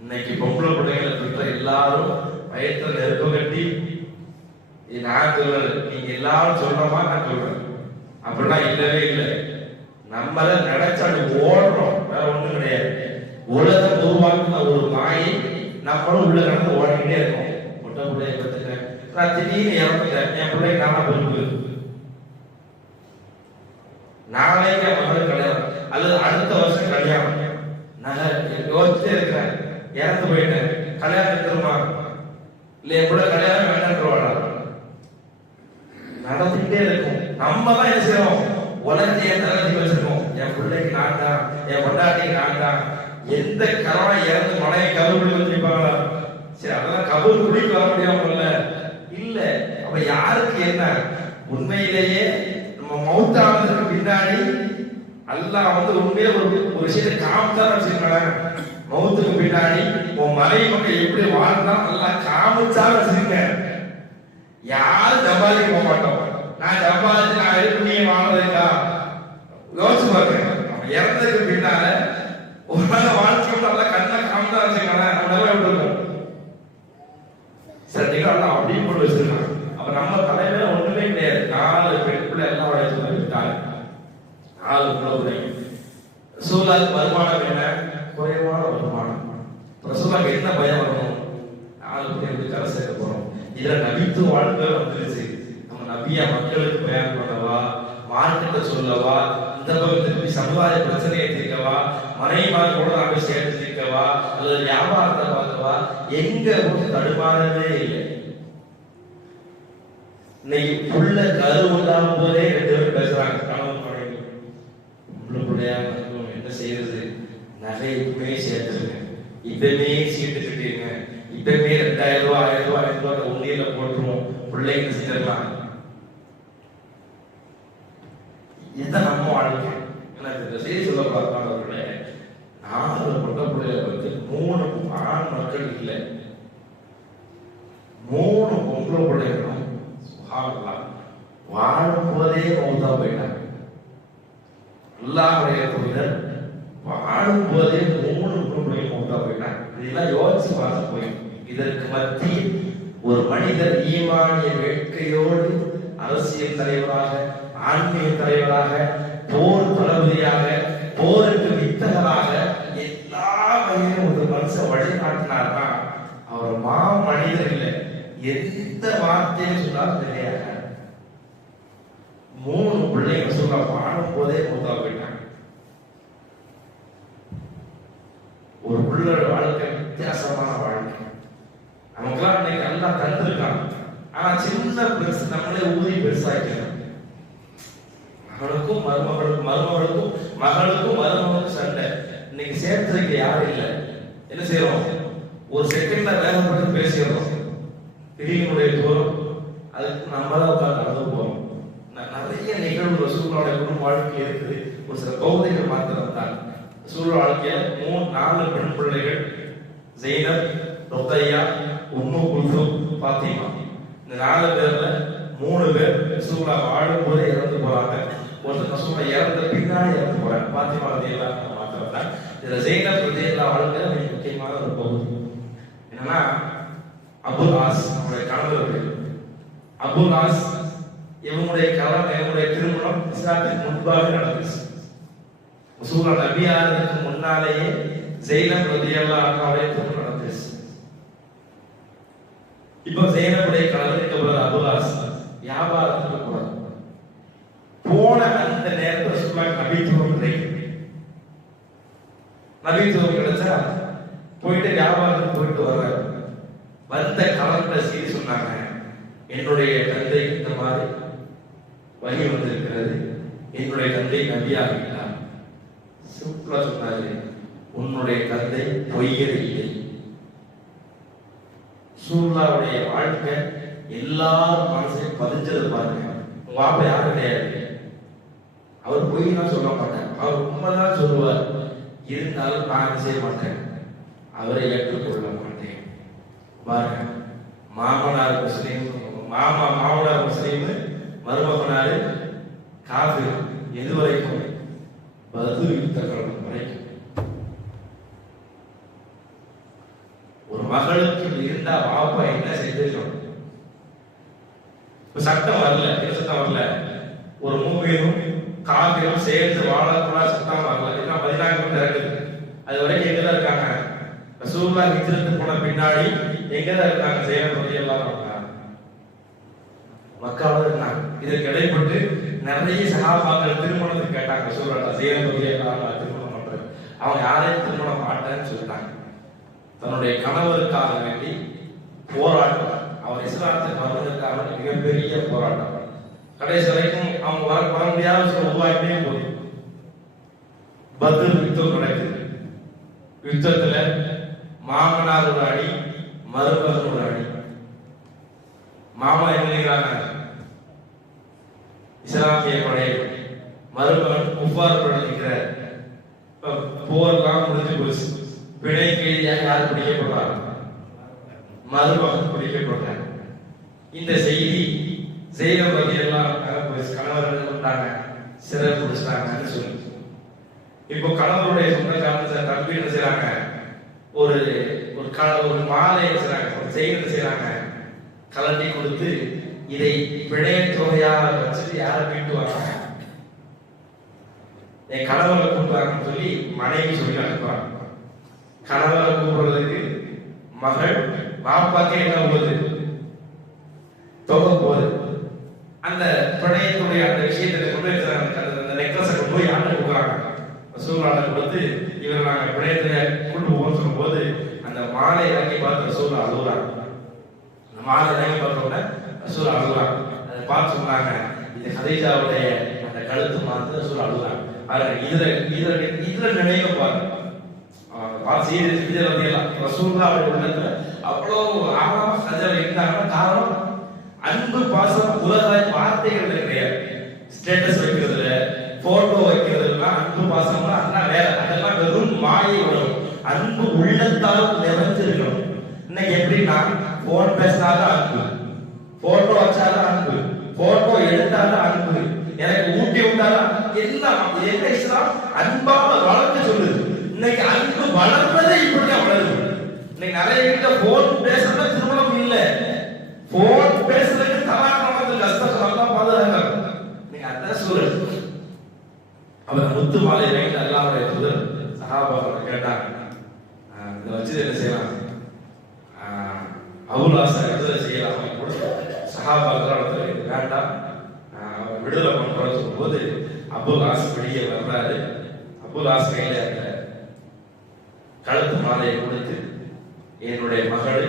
இன்னைக்கு பொம்பளை பிள்ளைகளை பெற்ற எல்லாரும் வயத்துல நெருப்பு கட்டி நான் சொல்றது, நீங்க எல்லாரும் சொல்றமா நான் சொல்றேன், அப்படிலாம் இல்லவே இல்லை. நம்மள நினைச்சாடு ஓடுறோம், வேற ஒண்ணும் கிடையாது. உலகம் உருவாக்குன ஒரு மாயை நம்மளும் உள்ள கடந்து ஓடிக்கிட்டே இருக்கோம். முட்டை பிள்ளைய பத்துக்க நான் திடீர்னு இறந்துட்டேன், என் பிள்ளைக்கு நானா பொறுப்பு, நாளைக்கு என் மகளுக்கு கல்யாணம் அல்லது அடுத்த வருஷம் கல்யாணம், நான் யோசிச்சுட்டே இருக்கிறேன், இறந்து போயிட்டேன், கல்யாணம் திரும்ப இல்ல கூட கல்யாணம் வேண்டாம் நடந்துகிட்டே இருக்கும். நம்ம தான் என்ன செய்யறோம்? உலகத்தை என் தலைவலி வச்சிருக்கோம். என் பிள்ளைக்கு நான் தான், என் பொண்டாட்டிக்கு நான் தான். எந்த கரோனா இறந்து மனைவி கபூர் வச்சிருப்பாங்களா? சரி, அதெல்லாம் கபூர் குடிக்கு வர முடியாமல்ல இல்ல. அப்ப யாருக்கு என்ன? உண்மையிலேயே நம்ம மௌத்தானதுக்கு பின்னாடி அல்லாஹ் உண்மையில ஒரு விஷயத்தை காமிச்சான்னு வச்சுக்கோங்களேன். மௌத்துக்கு பின்னாடி உன் மனைவி மக்கள் எப்படி வாழ்ந்தா நல்லா காமிச்சான்னு வச்சுருங்க. யாரும் ஜப்பாதிக்கு போக மாட்டோம். நான் ஜப்பாதி நான் எழுப்புணியை வாழ்றதுக்கா யோசிச்சு பார்க்கிறேன். அவன் இறந்ததுக்கு பின்னால உலக வாழ்க்கையோட நல்லா கண்ணை காமிச்சா வச்சுக்கோங்களேன், நம்ம நல்லா விட்டுருக்கோம். சரிங்களா? அப்படின்னு போட்டு வச்சிருக்கான். அப்ப நம்ம தலைமையில ஒண்ணுமே கிடையாது. 4 பெண் பிள்ளை எல்லாம் வளர்ச்சி விட்டாங்க. 4 பிள்ளை. ரசூலுல்லாஹ் வருமானம் என்ன? குறைவான வருமானம். ரசூலுல்லாஹ் என்ன பயம் வரணும்? 4 பேர் எப்படி கரை சேர்க்க போறோம்? இதுல நபித்து வாழ்க்கை வந்துருச்சு. நம்ம நபியா மக்களுக்கு பயன் பண்ணவா, மார்க்கத்தை சொல்லவா, இந்த பக்கம் திருப்பி சமுதாய பிரச்சனையை தீர்க்கவா, மனைவிமார் கூட நாம சேர்த்து தீர்க்கவா, அல்லது வியாபாரத்தை பார்க்கவா, எங்க போட்டு தடுமாறவே இல்லை. இன்னைக்கு புள்ள கருவுண்டாகும் போதே 2 பேரும் பேசுறாங்க, கணவன் மனைவி. பிள்ளையா என்ன செய்யறது, நகைக்குமே சேர்த்துருங்க, இப்பமே சீட்டு கட்டிருங்க, இப்பமே 2000 ரூபாய் 1000 ரூபாய் 1000 ரூபாய் ஒன்றியில போட்டுருவோம், பிள்ளைங்க செஞ்சிடலாம். இதுதான் நம்ம வாழ்க்கை. எனக்கு இந்த செய்தி சொல்ல பார்த்தாங்களே, 4 பொட்ட பிள்ளைகளை வந்து 3 ஆண் மக்கள் இல்லை, 3 பொம்பளை பிள்ளைகளும் வாழும் போதே மௌத்தா போயிட்டாங்க. அல்லாஹ்வுடைய தூதர் வாழும் போதே 3 பொம்பளை மௌத்தா போயிட்டாங்க. இதெல்லாம் யோசிச்சு பார்த்து போய், இதற்கு மத்தியில் ஒரு மனிதர் ஈமானிய வேட்கையோடு அரசியல் தலைவராக, ஆன்மீக தலைவராக, போர் தளபதியாக, போருக்கு வித்தகராக எல்லா வகையிலும் ஒரு மனுஷன் வழிகாட்டினார்னா அவர் மனிதர் இல்லை. எந்த வார்த்தையும் சொன்னாலும் நிலையாக 3 பிள்ளைங்க சொல்ல வாழும் போதே மூத்தா போயிட்டாங்க. ஒரு பிள்ளையோட வாழ்க்கை வித்தியாசமான வாழ்க்கை. நமக்கெல்லாம் இன்னைக்கு நல்லா தந்திருக்காங்க, ஆனா சின்ன பெருசு நம்மளே ஊதி பெருசாக்கிறோம். மகளுக்கும் மருமகளுக்கும் மகளுக்கும் மருமகளுக்கும் சண்டை. இன்னைக்கு சேர்த்துக்கு யாரும் இல்லை. என்ன செய்யறோம், ஒரு செகண்ட்ல வேகப்பட்டு பேசிடுறோம். திடீர்னுடைய தூரம் அதுக்கு நம்ம தான் உட்கார்ந்து நடந்து போறோம். நிறைய நிகழ்வு ரசூலுல்லாஹ்வுடைய குடும்ப வாழ்க்கையில் இருக்குது. ஒரு சில பகுதிகள் மாத்திரம் தான். ரசூலுல்லாஹ் வாழ்க்கையில 4 பெண் பிள்ளைகள், ஜெய்னப், ருக்கையா, உம்மு குல்சூம், ஃபாத்திமா. இந்த 4 பேர்ல 3 பேர் ரசூலுல்லாஹ் வாழும் போதே இறந்து போறாங்க. ஒருத்தர் ரசூலுல்லாஹ் இறந்த பின்னாடி இறந்து போறாங்க. ஃபாத்திமா ரலியல்லாஹு அன்ஹா மாத்திரம் தான். இதுல ஜெய்னப் ரலியல்லாஹு வாழ்க்கையில மிக முக்கியமான ஒரு பகுதி என்னன்னா, அபுல் ஆஸ் அவருடைய கணவர். அபுல் ஆஸ் இவனுடைய திருமணம் இஸ்லாத்துக்கு முன்பாக நடந்துச்சு. ரசூலுல்லாஹ் நபியாருக்கு முன்னாலேயே ஜெய்னப் ரலியல்லாஹு அன்ஹாவுடைய திருமணம் நடந்துச்சு. இப்போ ஜெய்னபுடைய கணவர் அபுல் ஆஸ் வியாபாரத்துக்கு போறார். போன அந்த நேரத்தில் ரசூலுல்லாஹ் நபித்துவம் கிடைக்குது. நபித்துவம் கிடைச்சா போயிட்டு வியாபாரத்துக்கு போயிட்டு வர்றாரு. வந்த கலந்த செய்தி சொன்னாங்க, என்னுடைய தந்தை இந்த மாதிரி வழி வந்திருக்கிறது, என்னுடைய தந்தை நபியாகிட்டார். சிம்பிளா சொன்னாரு, உன்னுடைய தந்தை பொய்யர் இல்லை. ரசூலுல்லாஹ்வுடைய வாழ்க்கை எல்லாரும் மனசையும் பதிஞ்சது பாருங்க. உங்க வாப்பா யாரும் கிடையாது, அவர் பொய்லாம் சொல்ல மாட்டார், அவர் உண்மைதான் சொல்லுவார். இருந்தாலும் நான் செய்ய மாட்டேன், அவரை ஏற்றுக்கொள்ள மாட்டேன். பாருங்க, மாமனார் முஸ்லீம், மாமனார் முஸ்லீம், மருமகனாரு காஃபிர். எது வரைக்கும்? பத்ர் யுத்த காலம் வரைக்கும். ஒரு மகளுக்கு இருந்தா வாப்பா என்ன செய்திருக்கணும்? சட்டம் வரல, என்ன சட்டம் வரல? ஒரு மூவியும் காஃபிரும் சேர்ந்து வாழக்கூடாது சட்டம் வரல. இதெல்லாம் 14 நடக்குது. அது வரைக்கும் எங்கதான் இருக்காங்க? ரசூலுல்லாஹ் ஹிஜ்ரத் போன பின்னாடி எங்கதான் இருக்காங்க? ஜெய்னப் ரலியல்லாஹு அன்ஹா மக்காவுல இருந்தாங்க. இதற்கு இடைப்பட்டு நிறைய சஹாபாக்கள் திருமணத்துக்கு கேட்டாங்க. ரசூலுல்லாஹ் ஜெய்னப் ரலியல்லாஹு அன்ஹா திருமணம் பண்றாங்க. அவங்க யாரையும் திருமணம் மாட்டேன்னு சொல்லிட்டாங்க. தன்னுடைய கணவருக்காக வேண்டி போராட்டம், அவர் இஸ்லாத்துக்கு வர்றதுக்காக மிகப்பெரிய போராட்டம். கடைசி வரைக்கும் அவங்க வர முடியாத உருவாக்கிட்டே போகுது. பத்ர் யுத்தம் நடக்குது. யுத்தத்துல மாமனார் ஒரு அடி, மருமகன் ஒரு அடி. மாமா என்ன இஸ்லாமிய படையில், மருமகன் குஃபார் படைக்கிறார். போர்லாம் முடிஞ்சு போச்சு. பிணை கைதியாக யார் பிடிக்கப்படுறாங்க? மருமகன் பிடிக்கப்படுறாங்க. இந்த செய்தி ஜெய்னப் ரலியல்லாஹு அன்ஹா கணவர்கள் கொண்டாங்க, சிறை பிடிச்சிட்டாங்கன்னு சொல்லி. இப்போ கணவருடைய சொந்தக்காரங்க தம்பி என்ன செய்யறாங்க? ஒரு மாலை செய்யறாங்க, ஒரு செயின் செய்யறாங்க, கலட்டி கொடுத்து இதை பிணைய தொகையாக வச்சுட்டு யாரை மீட்டு வராங்க? என் கணவரை கூப்பிடுறாங்கன்னு சொல்லி மனைவி சொல்லி அனுப்புறாங்க. கணவரை கூப்பிடுறதுக்கு மகள் பாப்பாக்கே என்ன போகுது? தொகை போகுது. அந்த விஷயத்தை கொண்டு அந்த நெக்லஸை கொண்டு போய் ஆட்டை கொடுக்குறாங்க. ரசூலுல்லாஹ் கொடுத்து இவரை நாங்கள் பிணையத்துல கொண்டு போவோம்னு சொல்லும்போது அந்த மாலை இறங்கி பார்த்து ரசூலுல்லாஹ் அழுகுறாங்க. அந்த மாலை இறங்கி பார்த்த உடனே ரசூலுல்லாஹ் அழுகுறாங்க. அதை பார்த்து சொன்னாங்க, இது ஹதீஜாவுடைய அந்த கழுத்து மாதிரி ரசூலுல்லாஹ் அழுகுறாங்க. இதுல நினைவு பாருங்க, ரசூலுல்லாஹ் உள்ளத்துல அவ்வளவு ஆழமா சஜல இருந்தாங்கன்னா காரணம் அன்பு பாசம் உலக வார்த்தைகள் கிடையாது. ஸ்டேட்டஸ் வைக்கிறதுல போட்டோ வைக்கிறதுல அன்பு பாசம்னா அதெல்லாம் வேற, அதெல்லாம் வெறும் மாயை வரும். அன்பு உள்ளத்தால் நிறைஞ்சிருக்கணும். இன்னைக்கு எப்படின்னா போன் பேசினாலும் அன்பு, போட்டோ வச்சாலும் அன்பு, போட்டோ எடுத்தாலும் அன்பு, எனக்கு ஊட்டி விட்டாலும் எல்லாம் என்ன இஸ்லாம் அன்பாக வளர்க்க சொல்லுது. இன்னைக்கு அன்பு வளர்றதே இப்படிதான் வளருது. இன்னைக்கு நிறைய வீட்டுல போன் பேசுறத திருமணம் இல்ல, போன் பேசுறதுக்கு தலாக்கு கஷ்டம் பாதுகாக்க. நீங்க அதான் சூழல். அவர் முத்து மாலை வாங்கிட்டு அல்லாஹ்வுடைய தூதர் சஹாபாக்களை கேட்டாங்க, இதை வச்சு என்ன செய்யலாம்? அபுல் விடுதலை செய்யலாம். சஹாபாக்கள் வேண்டாம், அவர் விடுதலை பண்றோம்னு சொல்லும்போது அபுல் ஆஸ் வெளியே வர்றாரு. அபுல் ஆஸ் கையில அந்த கழுத்து மாலையை கொடுத்து என்னுடைய மகளை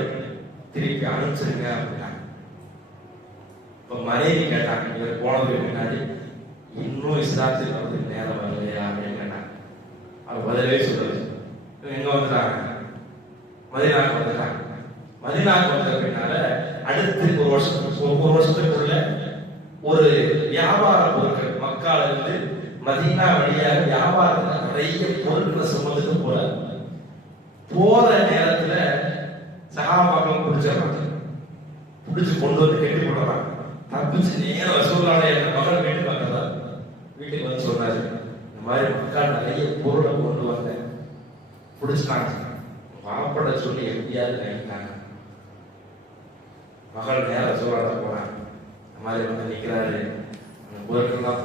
திருப்பி அனுப்பிச்சிருங்க அப்படின்னாங்க. இப்ப மனைவி கேட்டாங்க, இவர் போனதுக்கு முன்னாடி இன்னும் இஸ்லாத்துக்கு வந்து நேரம் வரலையா அப்படின்னு கேட்டாங்க. அவர் பதிலே சொல்றது, எங்க வந்துட்டாங்க? மதீனாவுக்கு வந்துட்டாங்க. மதீனாவுக்கு வந்த பின்னால அடுத்து ஒரு வருஷத்துக்குள்ள ஒரு வியாபார பொருட்கள் மக்கால இருந்து மதீனா வழியாக வியாபாரத்துல நிறைய பொருட்களை சுமந்துட்டு போற நேரத்துல சஹாபாக்கள் பிடிச்சு கொண்டு வந்து கட்டி போடுறாங்க. தப்பிச்சு நேரம் ரசூலுல்லாஹ்வுடைய மகள் வீட்டு பக்கத்துல வீட்டுக்கு வந்து சொன்னாரு, இந்த மாதிரி மக்கள் நிறைய பொருளை கொண்டு வந்தேன், பிடிச்சிட்டாங்க, வாப்பட சொல்லி எப்படியாவது நினைக்கிறாங்க. மகள் நேரம் ரசூலுல்லாஹ் போனாங்க. இந்த மாதிரி வந்து நிக்கிறாரு, அந்த பொருட்கள்லாம்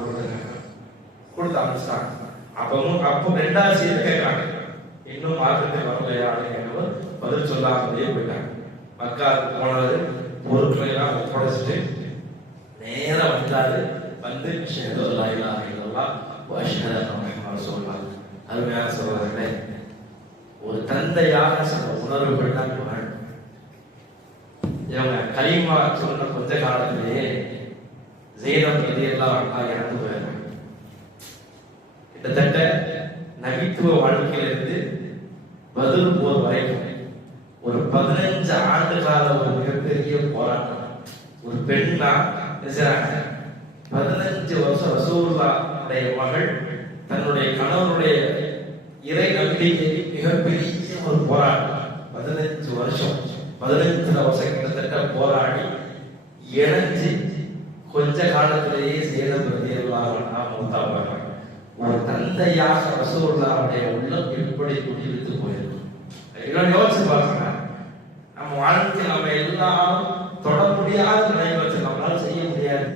கொடுத்து அனுப்பிச்சிட்டாங்க. அப்போ ரெண்டாவது செய்தி கேட்கறாங்க, இன்னும் மார்க்கத்துக்கு வரலையா அப்படின்னு பதில் சொல்லாமலேயே போயிட்டாங்க. மக்காவுக்கு போனவர் பொருட்களை எல்லாம் ஒப்படைச்சிட்டு நேரம் வந்தாரு. வந்து அருமையாக சொல்றாங்களே, ஒரு தந்தையாக சில உணர்வுகள் தான் புகழ். இவங்க கலீமா சொன்ன கொஞ்ச காலத்திலேயே ஜெயினம் எல்லாம் இறந்து போயிருக்காங்க. கிட்டத்தட்ட நபித்துவ வாழ்க்கையிலிருந்து பதில் போர் வரைக்கும் ஒரு 15 ஆண்டு கால ஒரு மிகப்பெரிய போராட்டம். ஒரு பெண்ணா 15 வருஷம் ரசூலுல்லாஹ்வுடைய மகள் தன்னுடைய கணவனுடைய இறை நம்பிக்கை மிகப்பெரிய ஒரு போராட்டம். 15 வருஷம் கிட்டத்தட்ட போராடி இணைஞ்சு கொஞ்ச காலத்திலேயே சேதம் மூத்தாங்க. ஒரு தந்தையாக ரசூலுல்லாஹ்வுடைய உள்ளம் எப்படி துடித்து போயிருக்கும். இதெல்லாம் யோசிச்சு பாருங்க. நம்ம வாழ்க்கை நம்ம எல்லாம் தொட முடியாத நிலையை வச்சு நம்மளால செய்ய